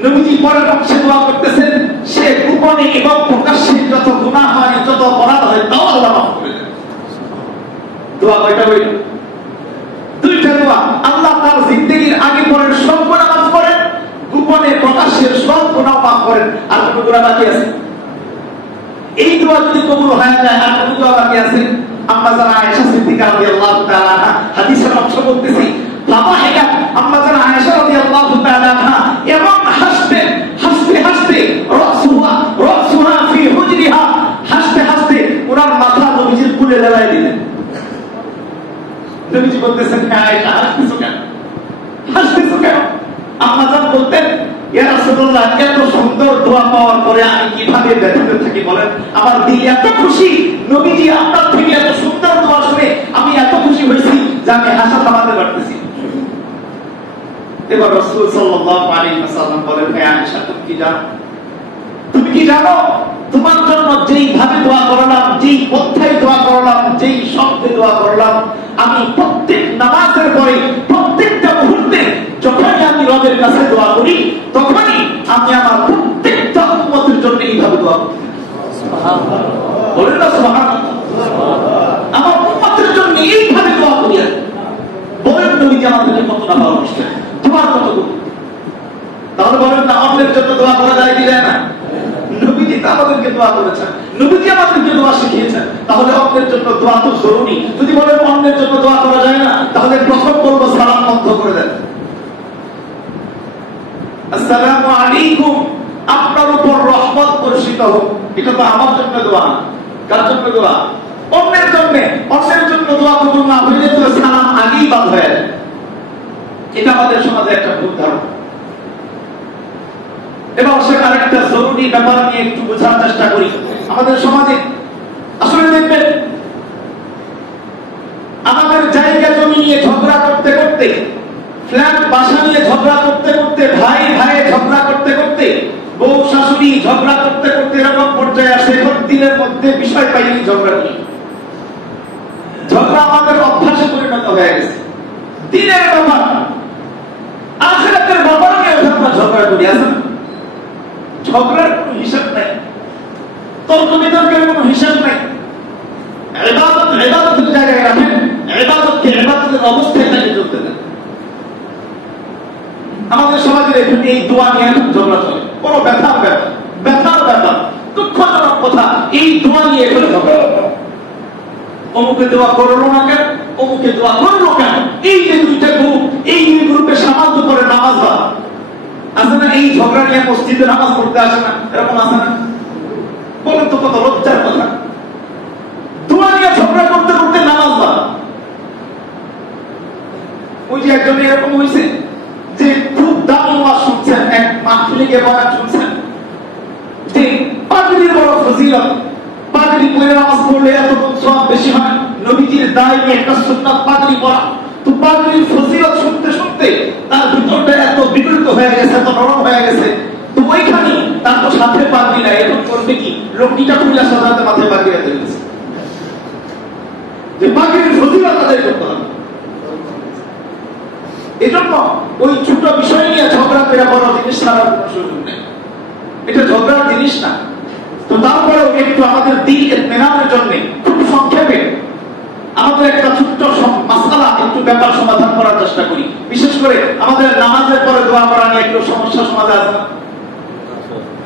নবীজি পরের অংশে দোয়া করতেছেন, সে গোপনে এবং প্রকাশ্যে যত গুনাহ হয়, যত অপরাধ হয়, তাও আল্লাহ মাফ করে দেন। দোয়া কয়টা হইল? দুইটা দোয়া। আল্লাহ তার জিন্দেগীর আগে পরের সব গুনাহ মাফ করেন, গোপনে প্রকাশ্যের সব গুনাহ মাফ করেন। আর কোন গুনাহ বাকি আছে? এই দোয়া যদি কবুল হয়ে যায়, আর কোন দোয়া বাকি আছে? আম্মা জান আয়েশা সিদ্দিকা রাদিয়াল্লাহু তাআলা আনহা, হাদিসের অংশ বলতেছি, ফাদাহিকা আম্মা জান আয়েশা রাদিয়াল্লাহু তাআলা আনহা এবং হাসতে হাসতে হাসতে রাসুহা ফি হুজরিহা, হাসতে হাসতে ওনার মাথা নবীজির কোলে লেলায় দিলেন। নবীজি বলতেছেন, আয়েশা হাসতেছো কেন? হাসতেছো কেন? আম্মা জান বলতেন, ইয়া রাসূলুল্লাহ, এত সুন্দর দোয়া পাওয়ার পরে আমি কিভাবে ব্যথিত থাকি বলেন? আমার দিল এত খুশি, নবীজি আপনার থেকে এত সুন্দর দোয়া শুনে আমি এত খুশি হয়েছি যে আমি হাসা থামাতে পারতেছি। এবার রাসূল সাল্লাল্লাহু আলাইহি ওয়াসাল্লাম বলেন, হে আয়েশা, তুমি কি জানো তোমার জন্য যেই ভাবে দোয়া করলাম, যেই পথ্যায় দোয়া করলাম, যেই শব্দে দোয়া করলাম, আমি প্রত্যেক নামাজের পরে প্রত্যেকটা মুহূর্তে যখনই আমি রবের কাছে দোয়া করি, তখনই আমি আমার প্রত্যেকটা উম্মতের জন্য এইভাবে দোয়া করি। সুবহানাল্লাহ। বলেন না সুবহানাল্লাহ। আমার উম্মতের জন্য এইভাবে দোয়া করি। বলেন নবীজি আমাদেরকে কতটা ভালোবাসেন, তোমার কত গুণ। তাহলে বলেন না, অন্যের জন্য দোয়া করা যায় কি যায় না? নবীজি তো আমাদেরকে দোয়া করেছেন, নবীজি আমাদেরকে দোয়া শিখিয়েছেন, তাহলে অন্যের জন্য দোয়া তো জরুরি। যদি বলেন অন্যের জন্য দোয়া করা যায় না, তাহলে প্রথম বলবো সালাম বন্ধ করে দেন। আসসালামু আলাইকুম, আপনার উপর রহমত বর্ষিত হোক। এটা তো আমার জন্য দোয়া। কার জন্য দোয়া? অন্যের জন্য। অন্যের জন্য দোয়া কবুল না হইলে তো সালাম আগেই বাদ হয়ে যায়। এটা আমাদের সমাজে একটা ভুল ধারণা। এবার সে আরেকটা জরুরি ব্যাপার নিয়ে একটু বোঝার চেষ্টা করি। আমাদের সমাজে আসলে দেখবেন, আমাদের জায়গা জমি নিয়ে ঝগড়া করতে করতে, ফ্ল্যাট বাসা নিয়ে ঝগড়া করতে করতে, ভাই ভাই ঝগড়া করতে করতে, বউ শাশুড়ি ঝগড়া করতে করতে এরকম পর্যায়ে আসে, এখন দিনের মধ্যে বিষয় পাইনি ঝগড়া নিয়ে। ঝগড়া আমাদের অভ্যাসে পরিণত হয়ে গেছে। দিনের ব্যাপার, আখিরাতের ব্যাপার নিয়ে আমরা ঝগড়া করি। আছে না? ঝগড়ার কোন হিসাব নাই, তর্ক বিতর্কের কোন হিসাব নাই। ইবাদতের জায়গায় রাখেন, ইবাদতকে ইবাদতের অবস্থায় তাকে চলতে দেন। আমাদের সমাজের এখানে এই দোয়া নিয়ে ঝগড়া চলে, বড় ব্যথার ব্যাপার, দুঃখজনক কথা। এই দোয়া নিয়ে এখানে ঝগড়া, অমুকে দোয়া করলো না কেন, অমুকে দোয়া করলো কেন? এই যে দুইটা গ্রুপ, এই দুই গ্রুপে সামান্য করে নামাজ বা আছে না? এই ঝগড়া নিয়ে মসজিদে নামাজ পড়তে আসে না, এরকম আছে না? বলেন তো, কত লজ্জার কথা। দোয়া নিয়ে ঝগড়া করতে করতে নামাজ বা। ওই যে একজন এরকম হয়েছে যে খুব দামি ওয়াজ শুনছেন, এক মাহফিলে গিয়ে বয়ান শুনছেন যে পাগড়ির বড় ফজিলত, পরে নামাজ পড়লে এত সওয়াব বেশি হয়, নবীজির দায়ী একটা সুন্নাত পাগড়ি পরা। তো পাগড়ির ফজিলত শুনতে শুনতে তার ভিতরটা এত বিকৃত হয়ে গেছে, এত নরম হয়ে গেছে। তো ওইখানে তার তো সাথে পাগড়ি নাই, এখন করবে কি? লোকটিটা খুলে সাজাতে মাথায় পাগড়ি আনতে গেছে, যে পাগড়ির ফজিলত আদায় করতে হবে। এজন্য ওই ছোট বিষয় নিয়ে ঝগড়া করে বড় জিনিস ছাড়ার কোনো সুযোগ নেই, এটা ঝগড়ার জিনিস না। তো তারপরেও একটু আমাদের দিন মেনানোর জন্য খুব সংক্ষেপে আমাদের একটা ছোট্ট মাসআলা, একটু ব্যাপার সমাধান করার চেষ্টা করি। বিশেষ করে আমাদের নামাজের পরে দোয়া করা নিয়ে একটু সমস্যা সমাধান আছে।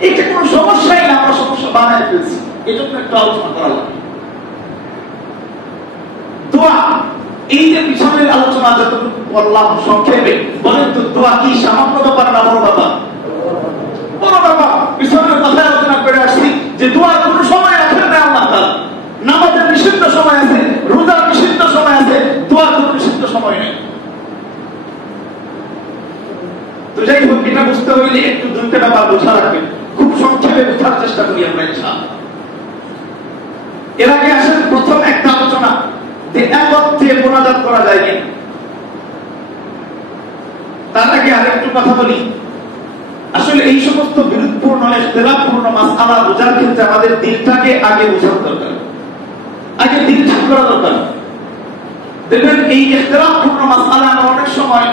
এটা কোনো সমস্যাই না, আমরা সমস্যা বানায় ফেলছি, এই জন্য একটু আলোচনা করা লাগে। দোয়া, এই যে পিছনের আলোচনা যতটুকু বললাম সংক্ষেপে, বলেন তো দোয়া কি সামান্য ব্যাপার না বড় ব্যাপার? বড় ব্যাপার। পিছনের কথা আলোচনা করে আসছি যে দোয়া কোনো সময় আছে না, আল্লাহ তাআলা নামাজের নিষিদ্ধ সময় আছে, রোজার নিষিদ্ধ সময় আছে, দোয়ার কোনো নিষিদ্ধ সময় নেই। তো যাই হোক, এটা বুঝতে হইলে একটু দুইটা ব্যাপার বোঝা রাখবেন, খুব সংক্ষেপে বোঝার চেষ্টা করি আমরা ইনশাআল্লাহ। এর আগে আসেন প্রথম একটা আলোচনা যে একত্রে মোনাজাত করা যায় কিনা। তার আগে আরেকটু কথা বলি, আসলে এই সমস্ত বিরোধপূর্ণ ইখতিলাফপূর্ণ মাসআলা বোঝার ক্ষেত্রে আমাদের দিলটাকে আগে বোঝার দরকার, আগে দিল ঠিক করা দরকার। দেখবেন এই ইখতিলাফপূর্ণ মাসআলা আমরা অনেক সময়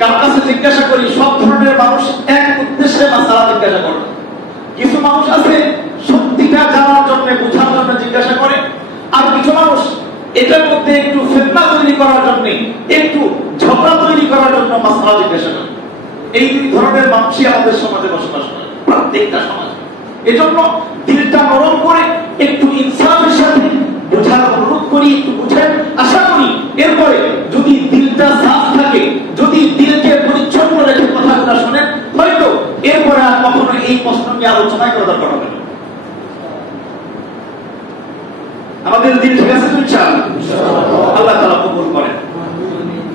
কার কাছে জিজ্ঞাসা করি, সব ধরনের মানুষ এক উদ্দেশ্যে মাসআলা জিজ্ঞাসা করে। কিছু মানুষ আছে সত্যিটা জানার জন্য, বোঝার জন্য জিজ্ঞাসা করে, আর কিছু মানুষ এটার মধ্যে একটু ফিতনা তৈরি করার জন্য, একটু ঝগড়া তৈরি করার জন্য মাসআলা জিজ্ঞাসা করে। এই দুই ধরনের মানুষই আমাদের সমাজে বসবাস করে, প্রত্যেকটা সমাজে। এজন্য দিলটা নরম করে একটু ইনসাফের সাথে বোঝার অনুরোধ করি, একটু বুঝেন, আশা করি এরপরে যদি দিলটা সাফ থাকে, যদি দিলকে পরিচ্ছন্ন রেখে কথাগুলো শোনেন, হয়তো এরপরে আর কখনো এই প্রশ্ন নিয়ে আলোচনায় করা দরকার হবে না। আমাদের দিল ঠিক আছে তো ইনশাআল্লাহ, আল্লাহ তাআলা কবুল করেন।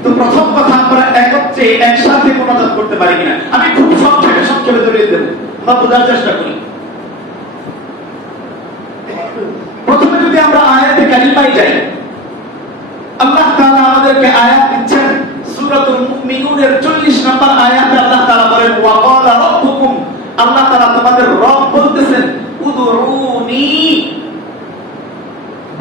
তো প্রথম কথা, আমরা একত্রে একসাথে মোনাজাত করতে পারি কিনা, আমি খুব সংক্ষেপে ধরিয়ে দেব, আমরা বোঝার চেষ্টা করি। প্রথমে যদি আমরা আয়াতে কারিমায় যাই, আল্লাহ তাআলা আমাদেরকে আয়াত দিচ্ছেন সূরাতুল মুমিনুনের 40 নম্বর আয়াতে আল্লাহ তাআলা বলেন, ওয়া ক্বালা রাব্বুকুম, আল্লাহ তাআলা তোমাদের রব বলতেছেন, উদউনি।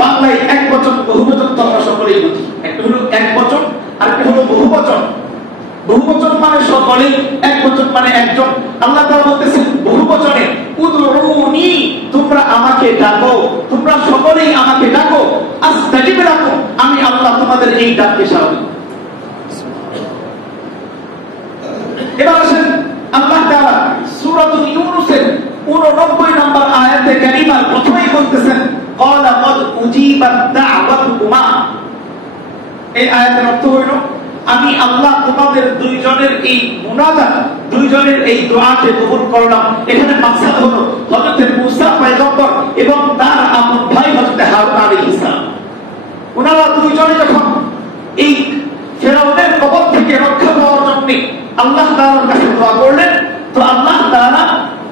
বাংলায় এক বচন বহুবচন তো আমরা সকলেই বুঝি, একটা হলো এক বচন আর একটা হলো বহুবচন। বহুবচন মানে সকলেই, এক বচন মানে একজন। আল্লাহ তাআলা বলতেছেন বহুবচনে, উদউনি, তোমরা আমাকে ডাকো, তোমরা সকলেই আমাকে ডাকো, আস্তাজিব লাকুম, আমি আল্লাহ তোমাদের এই ডাককে সাড়া দেব। এবার আসেন আল্লাহ তাআলা সূরাতুল ইউনূসের 89 নম্বর আয়াতে কারিমার প্রথমেই বলতেছেন, ক্বালা ক্বাদ উজিবাত দা'ওয়াতুকুমা। এই আয়াতের অর্থ হইল, আমি আল্লাহ তোমাদের দুইজনের এই মুনাজাত, দুইজনের এই দোয়াকে কবুল করলাম। এখানে মাকসাদ হলো হযরত মুসা পয়গম্বর এবং তার আপন ভাই হযরত হারুন আলাইহিস সালাম, ওনারা দুইজনে যখন এই ফেরাউনের কবল থেকে রক্ষা পাওয়ার জন্য আল্লাহ তাআলার কাছে দোয়া করলেন, তো আল্লাহ তাআলা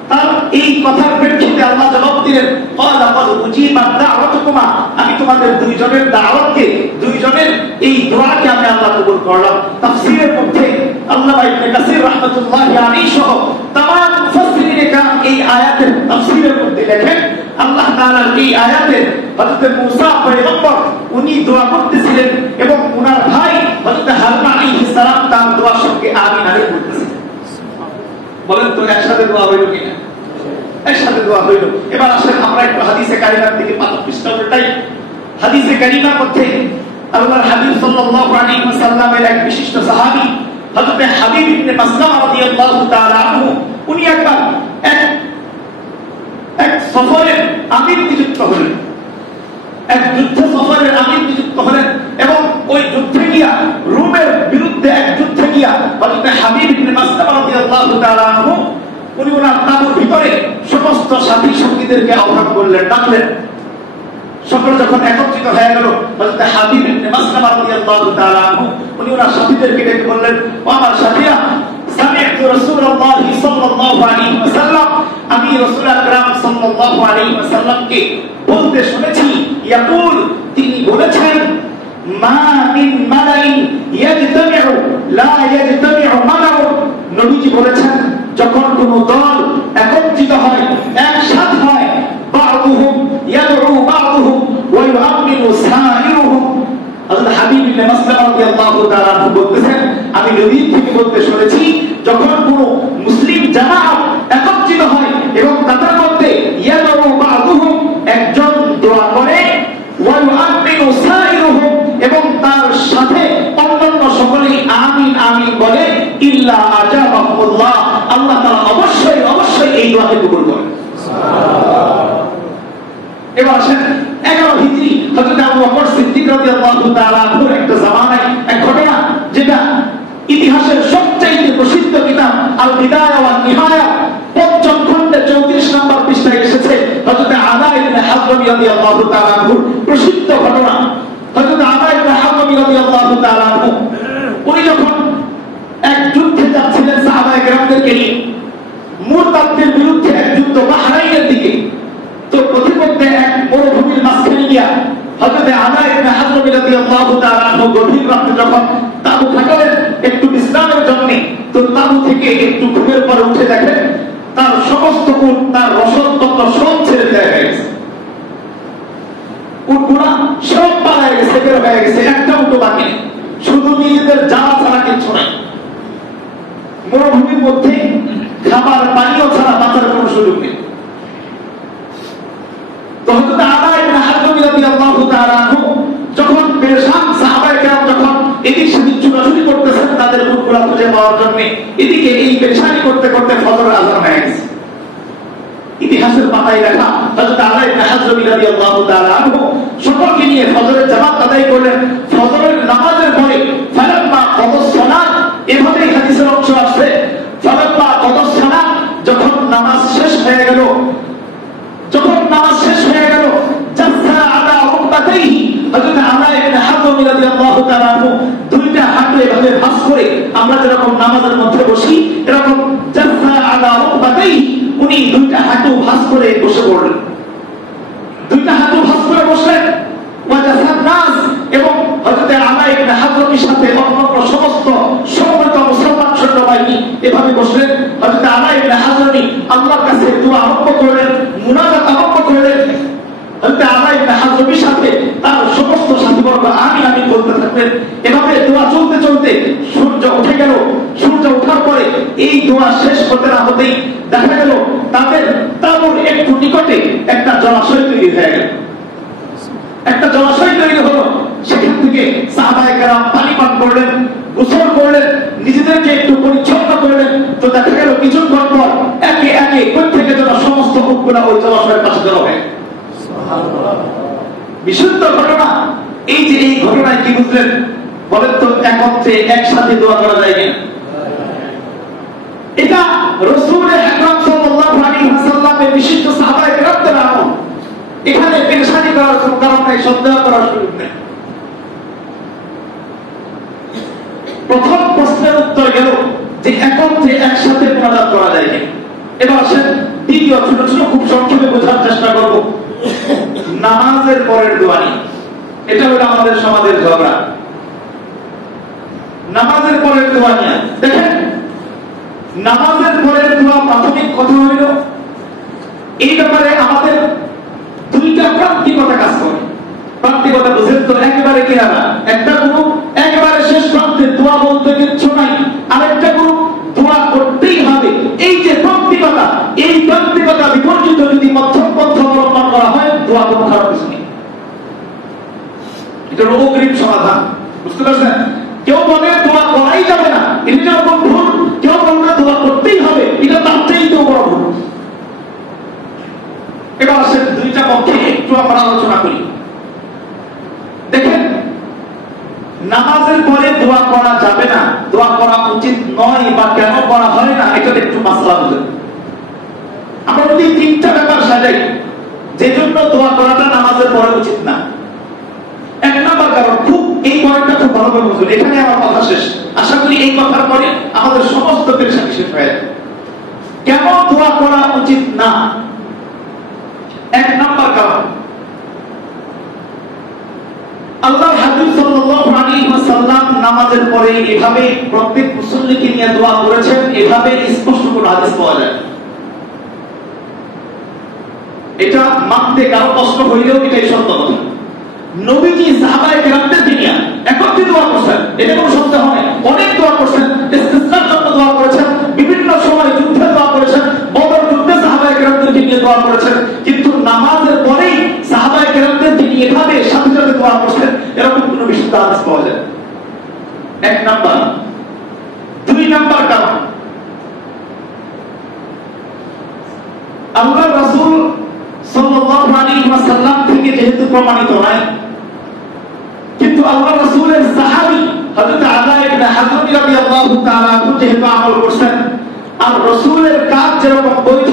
তার এই কথার প্রেক্ষিতে আল্লাহ জবাব দিলেন, ক্বালা ক্বাদ উজিবাত দা'ওয়াতুকুমা, আমি তোমাদের দুইজনের দাওয়াতকে, দুইজনের এই দোয়াকে আমি আল্লাহ কবুল করলাম। তাফসীরের মধ্যে আল্লামা ইবনে কাসির রাহমাতুল্লাহি আলাইহি সহ तमाम মুফাসসিরিনে কেরাম এই আয়াতের তাফসীরের মধ্যে লেখেন, আল্লাহ তাআলার এই আয়াতে হযরত মুসা পয়গম্বর উনি দোয়া করতেছিলেন এবং ওনার ভাই হযরত হারুন আলাইহিস সালাম তার দোয়ার সঙ্গে আমিন আমিন বলতেছিলেন। বলেন তো একসাথে দোয়া হইল কিনা? একসাথে দোয়া হইল। এবার আসেন আমরা একটু হাদিসে কারিমার দিকে পাতা পৃষ্ঠা উল্টাই। হাদিসে কারিমার মধ্যে আল্লাহর হাবিব সাল্লাল্লাহু আলাইহি ওয়াসাল্লামের এক বিশিষ্ট সাহাবী হযরত হাবিব ইবনে মাসলামা রাদিয়াল্লাহু তাআলা আনহু, উনি একবার এক সফরের আমির নিযুক্ত হলেন, এক যুদ্ধ সফরের আমির নিযুক্ত হলেন এবং ওই যুদ্ধে গিয়া রোমের বিরুদ্ধে এক যুদ্ধে গিয়া হযরত হাবিব ইবনে মাসলামা রাদিয়াল্লাহু তাআলা আনহু উনি ওনার তাঁবুর ভিতরে সমস্ত সাথী সঙ্গীদেরকে আহ্বান করলেন, ডাকলেন। সকলে যখন একত্রিত হয়ে গেল, হযরত হাবিব ইবনে মাসলামা রাদিয়াল্লাহু তাআলা আনহু উনি ওনার সাথীদেরকে ডেকে বললেন, ও আমার সাথীরা, সামি'তু রাসূলুল্লাহ সাল্লাল্লাহু আলাইহি ওয়াসাল্লাম, আমি রাসূল আকরাম সাল্লাল্লাহু আলাইহি ওয়াসাল্লামকে বলতে শুনেছি, ইয়াকুল, তিনি বলেছেন, মা মিন মালাইন ইয়াজতামিউ লা ইয়াজতামিউ মালাউ, নবীজি বলেছেন যখন কোন দল একত্রিত হয়, একসাথে হয়, বা'দুহুম ইয়াদউ বা'দুহুম ওয়া ইউআমিনু সাইরুহুম, হযরত হাবিব ইবনে মাসলামা রাদিয়াল্লাহু তাআলা বলতেছেন, আমি নবী থেকে বলতে শুনেছি যখন কোন মুসলিম জামাত একত্রিত হয় এবং তাদের মধ্যে ইয়াদউ বা'দুহুম, একজন দোয়া করে, ওয়া ইউআমিনু সাইরুহুম, এবং তার সাথে অন্যান্য সকলেই আমিন আমিন বলে, ইল্লা আজাবাহুল্লাহ, আল্লাহ তাআলা অবশ্যই অবশ্যই এই দোয়াকে কবুল করেন। এবার আসেন 11 হিজরি হযরত আবু বকর সিদ্দিক রাদিয়াল্লাহু তাআলা আনহুর একটা জামানায় এক ঘটনা, যেটা ইতিহাসের সবচেয়ে প্রসিদ্ধ কিতাব আল বিদায়া ওয়ান নিহায়া ৫ম খণ্ডে 34 নম্বর পৃষ্ঠায় এসেছে। হযরত আলা ইবনে হাজরামি রাদিয়াল্লাহু তাআলা আনহুর প্রসিদ্ধ ঘটনা। হযরত আলা ইবনে হাজরামি রাদিয়াল্লাহু তাআলা আনহু উনি যখন এক যুদ্ধে যাচ্ছিলেন সাহাবায়ে কেরামদেরকে নিয়ে, মুরতাদদের বিরুদ্ধে এক যুদ্ধ বাহরাইনের দিকে, তো প্রতিপক্ষে এক মরুভূমির মাঝখানে গিয়া হযরত আলা ইবনে হাজরামি রাদিয়াল্লাহু তাআলা আনহু গভীর রাতে যখন তাবু খাটালেন একটু বিশ্রামের জন্য, তো তাবু থেকে একটু ঘুমের পরে উঠে দেখেন তার সমস্ত উট, তার রসদপত্র সব ছেড়ে দেওয়া হয়ে গেছে, উটগুলা সব পালায় গেছে, বের হয়ে গেছে, একটা উটও বাকি নেই, শুধু নিজেদের জ্বালা ছাড়া কিছু নাই। মরুভূমির মধ্যে খাবার পানীয় ছাড়া বাঁচার কোনো সুযোগ নেই। তো হযরত আলা ইবনে হাজরামি রাদিয়াল্লাহু তাআলা আনহু যখন পেরেশান, সাহাবায়ে কেরাম যখন এদিক সেদিক ছুটাছুটি করতেছেন তাদের উটগুলা খুঁজে পাওয়ার জন্য, এদিকে এই পেরেশানি করতে করতে ফজরের আযান হয়ে গেছে। ইতিহাসের পাতায় লেখা হযরত আলা ইবনে হাজরামি রাদিয়াল্লাহু তাআলা আনহু সকলকে নিয়ে ফজরের জামাত আদায় করলেন। ফজরের নামাজের পরে ফালাম্মা কদাস সালাত, এভাবেই হাদিসের অংশ আসছে, ফালাম্মা কদাস সালাত, যখন নামাজ শেষ হয়ে গেল, যখন নামাজ শেষ হয়ে গেল, জাসা আলা রুকবাতাইহি, হযরত আলা ইবনে হাজরামি রাদিয়াল্লাহু তাআলা আনহু দুইটা হাঁটু এভাবে ভাঁজ করে, আমরা যেরকম নামাজের মধ্যে বসি এরকম জাসা আলা রুকবাতাইহি, উনি দুইটা হাঁটু ভাঁজ করে বসে পড়লেন। দুইটা হাঁটু ভাঁজ করে বসলেন, ওয়াজাসান নাস, এবং হযরত আলা ইবনে হাজরামির সাথে অন্যান্য সমস্ত সমবেত মুসলমান সৈন্যবাহিনী এভাবে বসলেন। হযরত আলা ইবনে হাজরামি আল্লাহর কাছে দোয়া আরম্ভ করলেন, মুনাজাত আরম্ভ করলেন। হযরত আলা ইবনে হাজরামির সাথে তার সমস্ত সাথীবর্গ আমিন আমিন বলতে থাকলেন। এভাবে দোয়া চলতে চলতে সূর্য উঠে গেল। সূর্য ওঠার পরে এই দোয়া শেষ হতে না হতেই দেখা গেল তাদের তাঁবুর একটু নিকটে একটা জলাশয় তৈরি হয়ে গেল। একটা জলাশয় তৈরি হলো, সেখান থেকে সাহাবায়ে কেরাম পানি পান করলেন, গোসল করলেন, নিজেদেরকে একটু পরিচ্ছন্ন করলেন। তো দেখা গেল কিছুক্ষণ পর একে একে প্রত্যেকে যেন সমস্ত উটগুলা ওই জলাশয়ের পাশে জড়ো হয়। বিশুদ্ধ ঘটনা। এই যে এই ঘটনায় কি বুঝলেন বলেন তো? একত্রে একসাথে দোয়া করা যায় কিনা? এটা রাসূল আকরাম সাল্লাল্লাহু আলাইহি ওয়াসাল্লামের বিশিষ্ট সাহাবায়ে কেরামদের আমল। এখানে পেরেশানি করার কোনো কারণ নাই, সন্দেহ করার সুযোগ নেই। প্রথম প্রশ্নের উত্তর গেল যে একত্রে একসাথে মুনাজাত করা যায় কিনা। এবার আসেন দ্বিতীয়, ছোট ছোট খুব সংক্ষেপে বোঝার চেষ্টা করব, নামাজের পরের দোয়া নিয়ে। এটা হলো আমাদের সমাজের ঝগড়া, নামাজের পরের দোয়া নিয়ে। দেখেন, নামাজের পরের দোয়া প্রাথমিক কথা হইল এই ব্যাপারে আমাদের দুইটা প্রান্তিকতা কাজ করে। প্রান্তিকতা বুঝেন তো? একেবারে কিনারা একটা গ্রুপ একেবারে শেষ প্রান্তে দোয়া বলতে কিচ্ছু নাই, আরেকটা গ্রুপ দোয়া করতেই হবে। এই যে প্রান্তিকতা, এই প্রান্তিকতা বিপর্যিত যদি মধ্যম পন্থ অবলম্বন করা হয়, দোয়া কোনো খারাপ কিছু নেই। এটা হলো অগ্রিম সমাধান। বুঝতে পারছেন? কেউ বলে দোয়া করাই যাবে না, এটা যেরকম ভুল। কেউ বলবে দোয়া করতেই হবে, এটা তার চাইতেও বড় ভুল। এবার আসেন দুইটা পক্ষে একটু আমরা আলোচনা করি। দেখেন, নামাজের পরে দোয়া করা যাবে না, দোয়া করা উচিত নয়, বা কেন করা হয় না, এটা একটু মাসলা বুঝেন। আমরা যদি তিনটা ব্যাপার সাজাই যে জন্য দোয়া করাটা নামাজের পরে উচিত না। এক নাম্বার কারণ, খুব এই পয়েন্টটা খুব ভালোভাবে বুঝুন, এখানে আমার কথা শেষ। আশা করি এই কথার পরে আমাদের সমস্ত পেরেশানি শেষ হয়ে যাবে। কেন দোয়া করা উচিত না? এক নাম্বার কারণ, আল্লাহর হাবিব সাল্লাল্লাহু আলাইহি ওয়াসাল্লাম নামাজের পরে এভাবে প্রত্যেক মুসল্লিকে নিয়ে দোয়া করেছেন, এভাবে স্পষ্ট করে হাদিস পাওয়া যায়। এটা মানতে কারো কষ্ট হইলেও এটাই সত্য কথা। নবীজি সাহাবায়ে কেরামদের নিয়ে একত্রে দোয়া করছেন, এটা কোনো সন্দেহ নেই। অনেক দোয়া করছেন, ইস্তিসকার জন্য দোয়া করেছেন, বিভিন্ন সময় যুদ্ধে দোয়া করেছেন, বদর যুদ্ধে সাহাবায়ে কেরামদের নিয়ে দোয়া করেছেন, কিন্তু নামাজের পরেই সাহাবায়ে কেরামদের নিয়ে এভাবে সাথে সাথে দোয়া করছেন, এরকম কোনো বিশুদ্ধ হাদিস পাওয়া যায়। এক নাম্বার। দুই নাম্বার কারণ, আল্লাহর রাসূল সাল্লাল্লাহু আলাইহি ওয়াসাল্লাম থেকে যেহেতু প্রমাণিত নয়, কিন্তু আল্লাহর রাসূলের সাহাবী হযরত আলা ইবনে হাজম রাদিয়াল্লাহু তাআলা আনহু যেহেতু আমল করছেন, আর রাসূলের কাজ যেরকম বৈধ,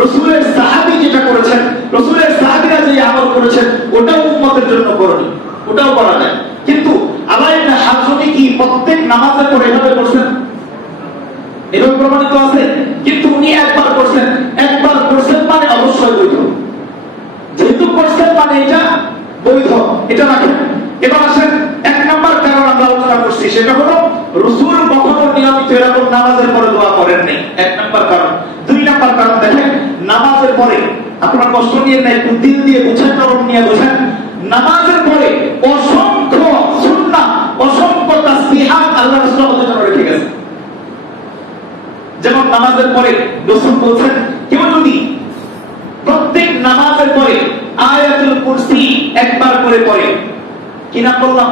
রাসূলের সাহাবী যেটা করেছেন, রাসূলের সাহাবীরা যে আমল করেছেন, ওটাও উম্মতের জন্য করণীয়, ওটাও করা যায়। কিন্তু আলা ইবনে হাজম কি প্রত্যেক নামাজের পরে এভাবে করছেন? এরকম প্রমাণিত আছে? কিন্তু উনি একবার করছেন, একবার করছেন মানে অবশ্যই বৈধ। যেহেতু করছেন মানে এটা বৈধ, এটা রাখেন। এবার আসেন, এক নাম্বার কারণ আমরা আলোচনা করছি, সেটা হলো রাসূল কখনো নিয়মিত এরকম নামাজের পরে দোয়া করেন নাই, এক নাম্বার কারণ। দুই নাম্বার কারণ দেখেন, নামাজের পরে আপনারা কষ্ট নিয়ে নাই, দিল দিয়ে বুঝেন, নরম নিয়ে বুঝেন, নামাজের পরে অসংখ্য সুন্নাহ, অসংখ্য তাসবিহাত আল্লাহ রাসূল আমাদের জন্য রেখে গেছেন। যেমন নামাজের পরে রাসূল বলেছেন, কেউ যদি প্রত্যেক নামাজের পরে আয়াতুল কুরসি একবার করে পড়ে, কি নাম বললাম?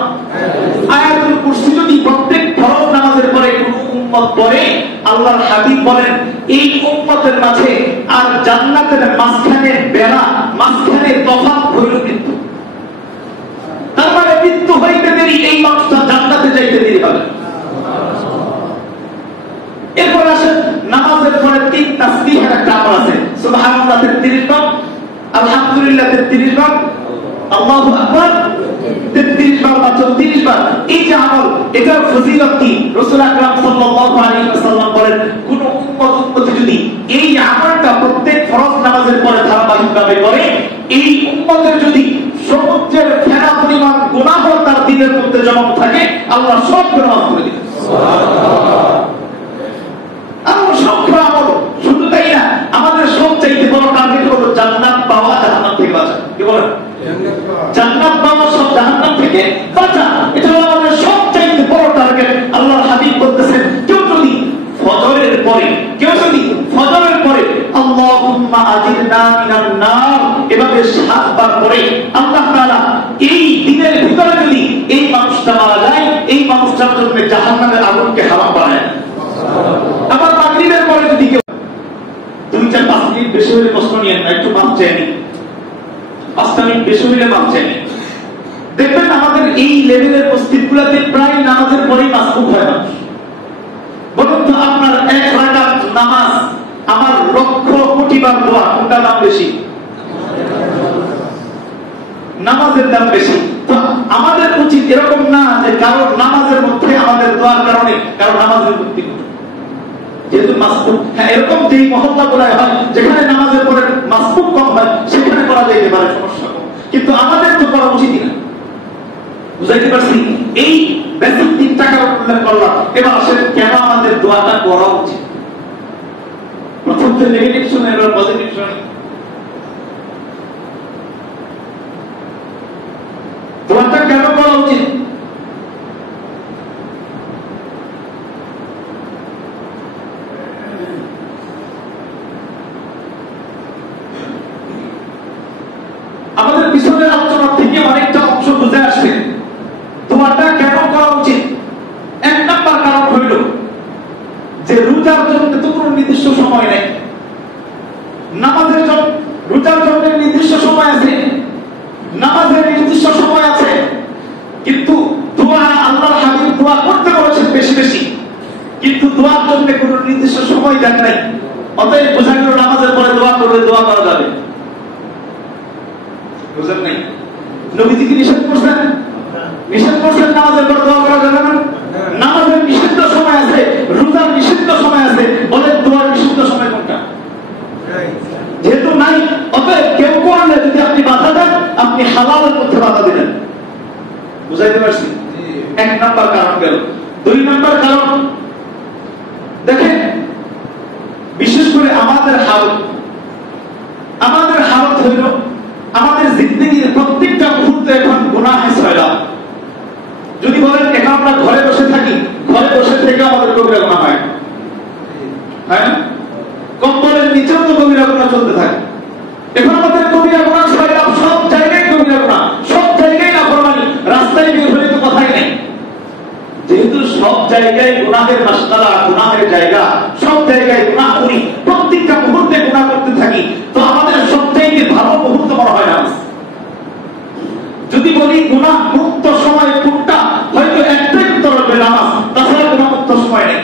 আয়াতুল কুরসি যদি প্রত্যেক ফরজ নামাজের পরে কোন উম্মত পড়ে, আল্লাহর হাবিব বলেন এই উম্মতের মাঝে আর জান্নাতের মাঝখানে বেড়া, মাঝখানে তফাৎ হইল মৃত্যু। তার মানে মৃত্যু হইতে দেরি, এই মানুষটা জান্নাতে যাইতে দেরি হবে। এরপর আসেন, নামাজের পরে তিন তাসবিহের একটা আমল আছে, সুবহানাল্লাহ 33 বার, আলহামদুলিল্লাহ 33 বার, আল্লাহু আকবার 33 বার বা 34 বার। এই যে আমল, এটার ফজিলত কি? রাসূল আকরাম সাল্লাল্লাহু আলাইহি ওয়াসাল্লাম বলেন, কোন উম্মতি যদি এই আমলটা প্রত্যেক ফরজ নামাজের পরে ধারাবাহিকভাবে করে, এই উম্মতের যদি সমুদ্রের ফেনা পরিমাণ গুনাহ তার দিলের মধ্যে জমা থাকে, আল্লাহ সব গুনাহ মাফ করে দিবেন। সুবহানাল্লাহ। আমার সবগুলো আমল, শুধু তাই না, আমাদের সবচাইতে বড় টার্গেট হলো জান্নাত পাওয়া, জাহান্নাম থেকে বাঁচা। কি বলেন? জান্নাত পাওয়া, সব জাহান্নাম থেকে বাঁচা, এটা হলো আমাদের সবচাইতে বড় টার্গেট। আল্লাহর হাবিব বলতেছেন, কেউ যদি ফজরের পরে আল্লাহুম্মা আজিরনা মিনান নার এভাবে 7 বার পরে, আল্লাহ তাআলা এই দিনের ভিতরে যদি এই মানুষটা মারা যায়, এই মানুষটার জন্য জাহান্নামের আগুনকে হারাম বানায়। আবার মাগরিবের পরে যদি কেউ 2-4-5 মিনিট বেশি হলে কষ্ট নিয়ে না, একটু মাপ চাইনি, 5 মিনিট বেশি হলে মাপ চাইনি, দেখবেন আমাদের এই লেভেলের মসজিদগুলোতে প্রায় নামাজের পরেই মাসবুক হয় মানুষ। বলুন তো, আপনার 1 রাকাত নামাজ আমার লক্ষ কোটি বার দোয়া, কোনটা দাম বেশি? নামাজের দাম বেশি। তো আমাদের উচিত এরকম না যে কারো নামাজের মধ্যে আমাদের দোয়ার কারণে কারো নামাজের মুক্তি হবে, যেহেতু মাসবুক। হ্যাঁ, এরকম যেই মহল্লাগুলোয় হয় যেখানে নামাজের পরে মাসবুক কম হয়, সেখানে করা যাইতে পারে, সমস্যা কম, কিন্তু আমাদের তো করা উচিত না। বুঝাইতে পারছি? এই বেসিক 3টা কারণ উল্লেখ করলাম। এবার আসেন, কেন আমাদের দোয়াটা করা উচিত? প্রথম যে নেগেটিভ শুনে, এবার পজিটিভ শুনে। দোয়াটা কেন করা উচিত? আমাদের পিছনের আলোচনা থেকে অনেকটা অংশ বুঝে আসছে দোয়াটা কেন করা উচিত। 1 নাম্বার কারণ হইল যে রোজার জন্য তো কোনো নির্দিষ্ট সময় নেই, নামাজের জন্য রোজার জন্য নির্দিষ্ট সময় আছে, নামাজের নির্দিষ্ট সময় আছে, কিন্তু দোয়া আল্লাহর হাবিব দোয়া করতে বলেছেন বেশি বেশি, কিন্তু দোয়ার জন্য কোনো নির্দিষ্ট সময় দেন নাই। অতএব বোঝা গেল নামাজের পরে দোয়া করলে দোয়া করা যাবে। বুঝেন নাই? নবীজি কি নিষেধ করছেন? নিষেধ করছেন নামাজের পর দোয়া করা যাবে না? নামাজের নিষিদ্ধ সময় আছে, রোজার নিষিদ্ধ সময় আছে, বলেন দোয়ার নিষিদ্ধ সময় কোনটা? যেহেতু নাই, অতএব কেউ করলে যদি আপনি বাধা দেন, আপনি হালালের মধ্যে বাধা দিলেন। বুঝাইতে পারছি? এক নাম্বার কারণ গেল। দুই নাম্বার কারণ দেখেন, বিশেষ করে আমাদের হালত হইল আমাদের জিন্দেগির প্রত্যেকটা মুহূর্তে এখন গুনাহে ছয়লাভ। যদি বলেন এখন আমরা ঘরে বসে থাকি, ঘরে বসে থেকে আমাদের কবিরা গুনাহ হয়, হ্যাঁ, কম্বলের নিচেও তো কবিরা গুনাহ চলতে থাকে। এখন আমাদের কবিরা গুনাহ ছয়লাভ, সব জায়গায় কবিরা গুনাহ, সব জায়গায় নাফরমানি, রাস্তায় বের হলে তো কথাই নেই। যেহেতু সব জায়গায় গুনাহের মাসআলা, গুনাহের জায়গা, সব জায়গায় গুনাহ করি, প্রত্যেকটা মুহূর্তে গুনাহ করতে থাকি, তো আমাদের সবচাইতে ভালো মুহূর্ত মনে হয় নামাজ। যদি বলি গুনাহ মুক্ত সময় কোনটা, হয়তো একটাই উত্তর হবে নামাজ, তাছাড়া গুনাহ মুক্ত সময় নেই।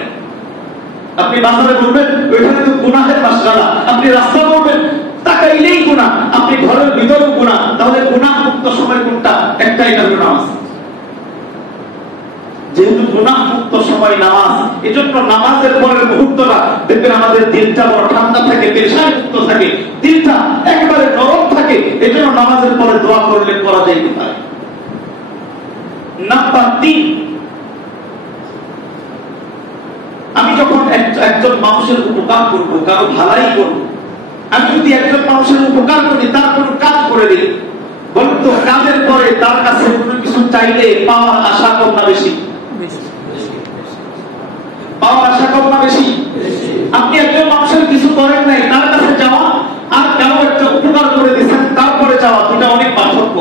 আপনি বাজারে বলবেন ওইখানে তো গুনাহের মাসআলা, আপনি রাস্তা বলবেন তাকাইলেই গুনাহ, আপনি ঘরের ভিতরেও গুনাহ, তাহলে গুনাহ মুক্ত সময় কোনটা? একটাই হলো নামাজ। যেহেতু গুনাহ মুক্ত সময় নামাজ, এজন্য নামাজের পরের মুহূর্তটা দেখবেন আমাদের দিলটা বড় ঠান্ডা থাকে, পেশায় মুক্ত থাকে, দিলটা একেবারে নরম থাকে। এজন্য নামাজের পরে দোয়া করলে করা যাইতে পারে। নাম্বার 3, আমি যখন একজন মানুষের উপকার করব, কারো ভালাই করব, আমি যদি একজন মানুষের উপকার করি, তার কোনো কাজ করে দিই, বলুন তো কাজের পরে তার কাছে কোনো কিছু চাইলে পাওয়ার আশা কম না বেশি? পাওয়ার আশা কম না বেশি? আপনি একজন মানুষের কিছু করেন নাই, তার কাছে যাওয়া আর কারো একটা উপকার করে দিচ্ছেন তারপরে যাওয়া, দুটা অনেক পার্থক্য।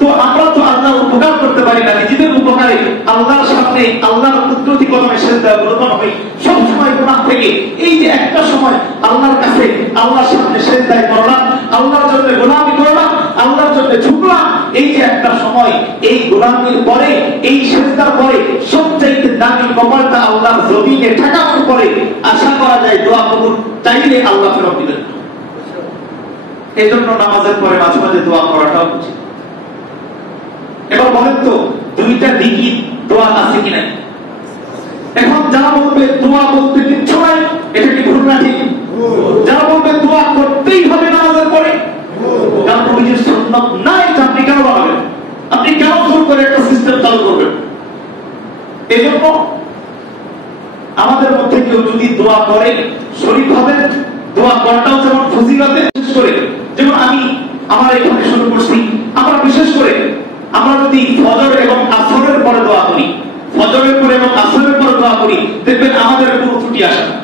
তো আমরা তো আল্লাহর উপকার করতে পারি না, নিজেদের উপকারে আল্লাহর সামনে আল্লাহর কুদরতি কদমে সেজদায় অবনত হই সবসময় গুনাহ থেকে। এই যে একটা সময় আল্লাহর কাছে, আল্লাহর সামনে সেজদায় করলাম, আল্লাহর জন্য গোলামি করলাম, আল্লাহর জন্য ঝুঁকলাম, এই যে একটা সময়, এই গোলামির পরে, এই সেজদার পরে সবচাইতে দামি কপালটা আল্লাহর জমিনে ঠেকানোর পরে আশা করা যায় দোয়া কবুল চাইলে আল্লাহ ফেরত দিবেন। এই জন্য নামাজের পরে মাঝে মাঝে দোয়া করাটা উচিত। এবার বলেন তো দুইটা দিকই দোয়া আছে কিনা? এখন যারা বলবে দোয়া বলতে কিচ্ছু নাই, এটা কি ভুল না ঠিক? যারা বলবে দোয়া করতেই হবে নামাজের পরে, কারণ নবীজির সুন্নাত নাই, আপনি কেন বানাবেন? আপনি কেন জোর করে একটা সিস্টেম চালু করবেন? এজন্য আমাদের মধ্যে কেউ যদি দোয়া করে শরীক হবেন, দোয়া করাটাও যেমন ফজিলতে, বিশেষ করে যেমন আমি আমার এখানে শুরু করছি, আমরা বিশেষ করে আমরা যদি ফজর এবং আসরের পরে দোয়া করি, ফজরের পরে এবং আসরের পরে দোয়া করি, দেখবেন আমাদের কোনো ত্রুটি আসে না।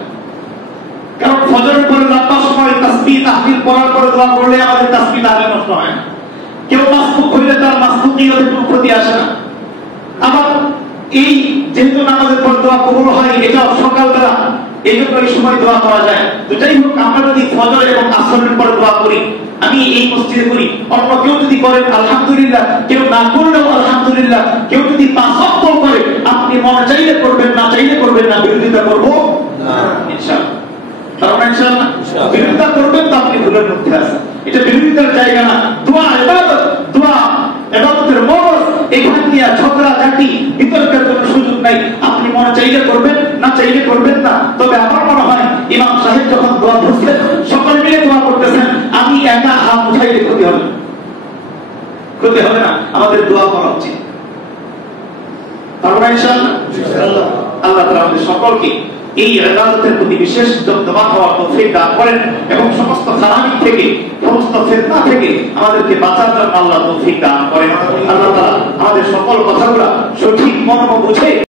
কারণ ফজরের পরে লম্বা সময় তাসবিহ তাহলিল পড়ার পরে দোয়া করলে আমাদের তাসবিহ তাহলিল নষ্ট হয় না। কেউ মাসবুক হইলে তার মাসবুকিয়তে কোনো ক্ষতি আসে না। আবার এই যেহেতু নামাজের পর দোয়া কবুল হয়, এটা সকালবেলা, এই জন্য এই সময় দোয়া করা যায়। তো যাই হোক, আমরা যদি ফজর এবং আসরের পরে দোয়া করি, আমি এই মসজিদে করি, অন্য কেউ যদি করেন আলহামদুলিল্লাহ, কেউ না করলেও আলহামদুলিল্লাহ, কেউ যদি 5 ওয়াক্ত করে, আপনি মন চাইলে করবেন, না চাইলে করবেন না, বিরোধিতা করবো না ইনশাআল্লাহ। তারপর ইনশাআল্লাহ বিরোধিতা করবেন তো আপনি ভুলের মধ্যে আছেন, এটা বিরোধিতার জায়গা না। দোয়া ইবাদত, দোয়া ইবাদতের মরজ, এখান দিয়ে ঝগড়া ঝাঁটি বিতর্কের কোনো সুযোগ নাই। আপনি মন চাইলে করবেন, না চাইলে করবেন না। তবে আমার মনে হয় ইমাম সাহেব যখন দোয়া ধরছেন, সকলে মিলে দোয়া করতেছেন, আমি একা হাত উঠাইলে ক্ষতি হবে, ক্ষতি হবে না, আমাদের দোয়া করা উচিত। তারপর ইনশাআল্লাহ আল্লাহ তাআলা আমাদের সকলকে এই ইবাদতের প্রতি বিশেষ যত্নবান হওয়ার তৌফিক দান করেন এবং সমস্ত খারাপ থেকে, সমস্ত ফিতনা থেকে আমাদেরকে বাঁচার জন্য আল্লাহ তৌফিক দান করেন। আল্লাহ তাআলা আমাদের সকল কথাগুলো সঠিক মর্ম বুঝে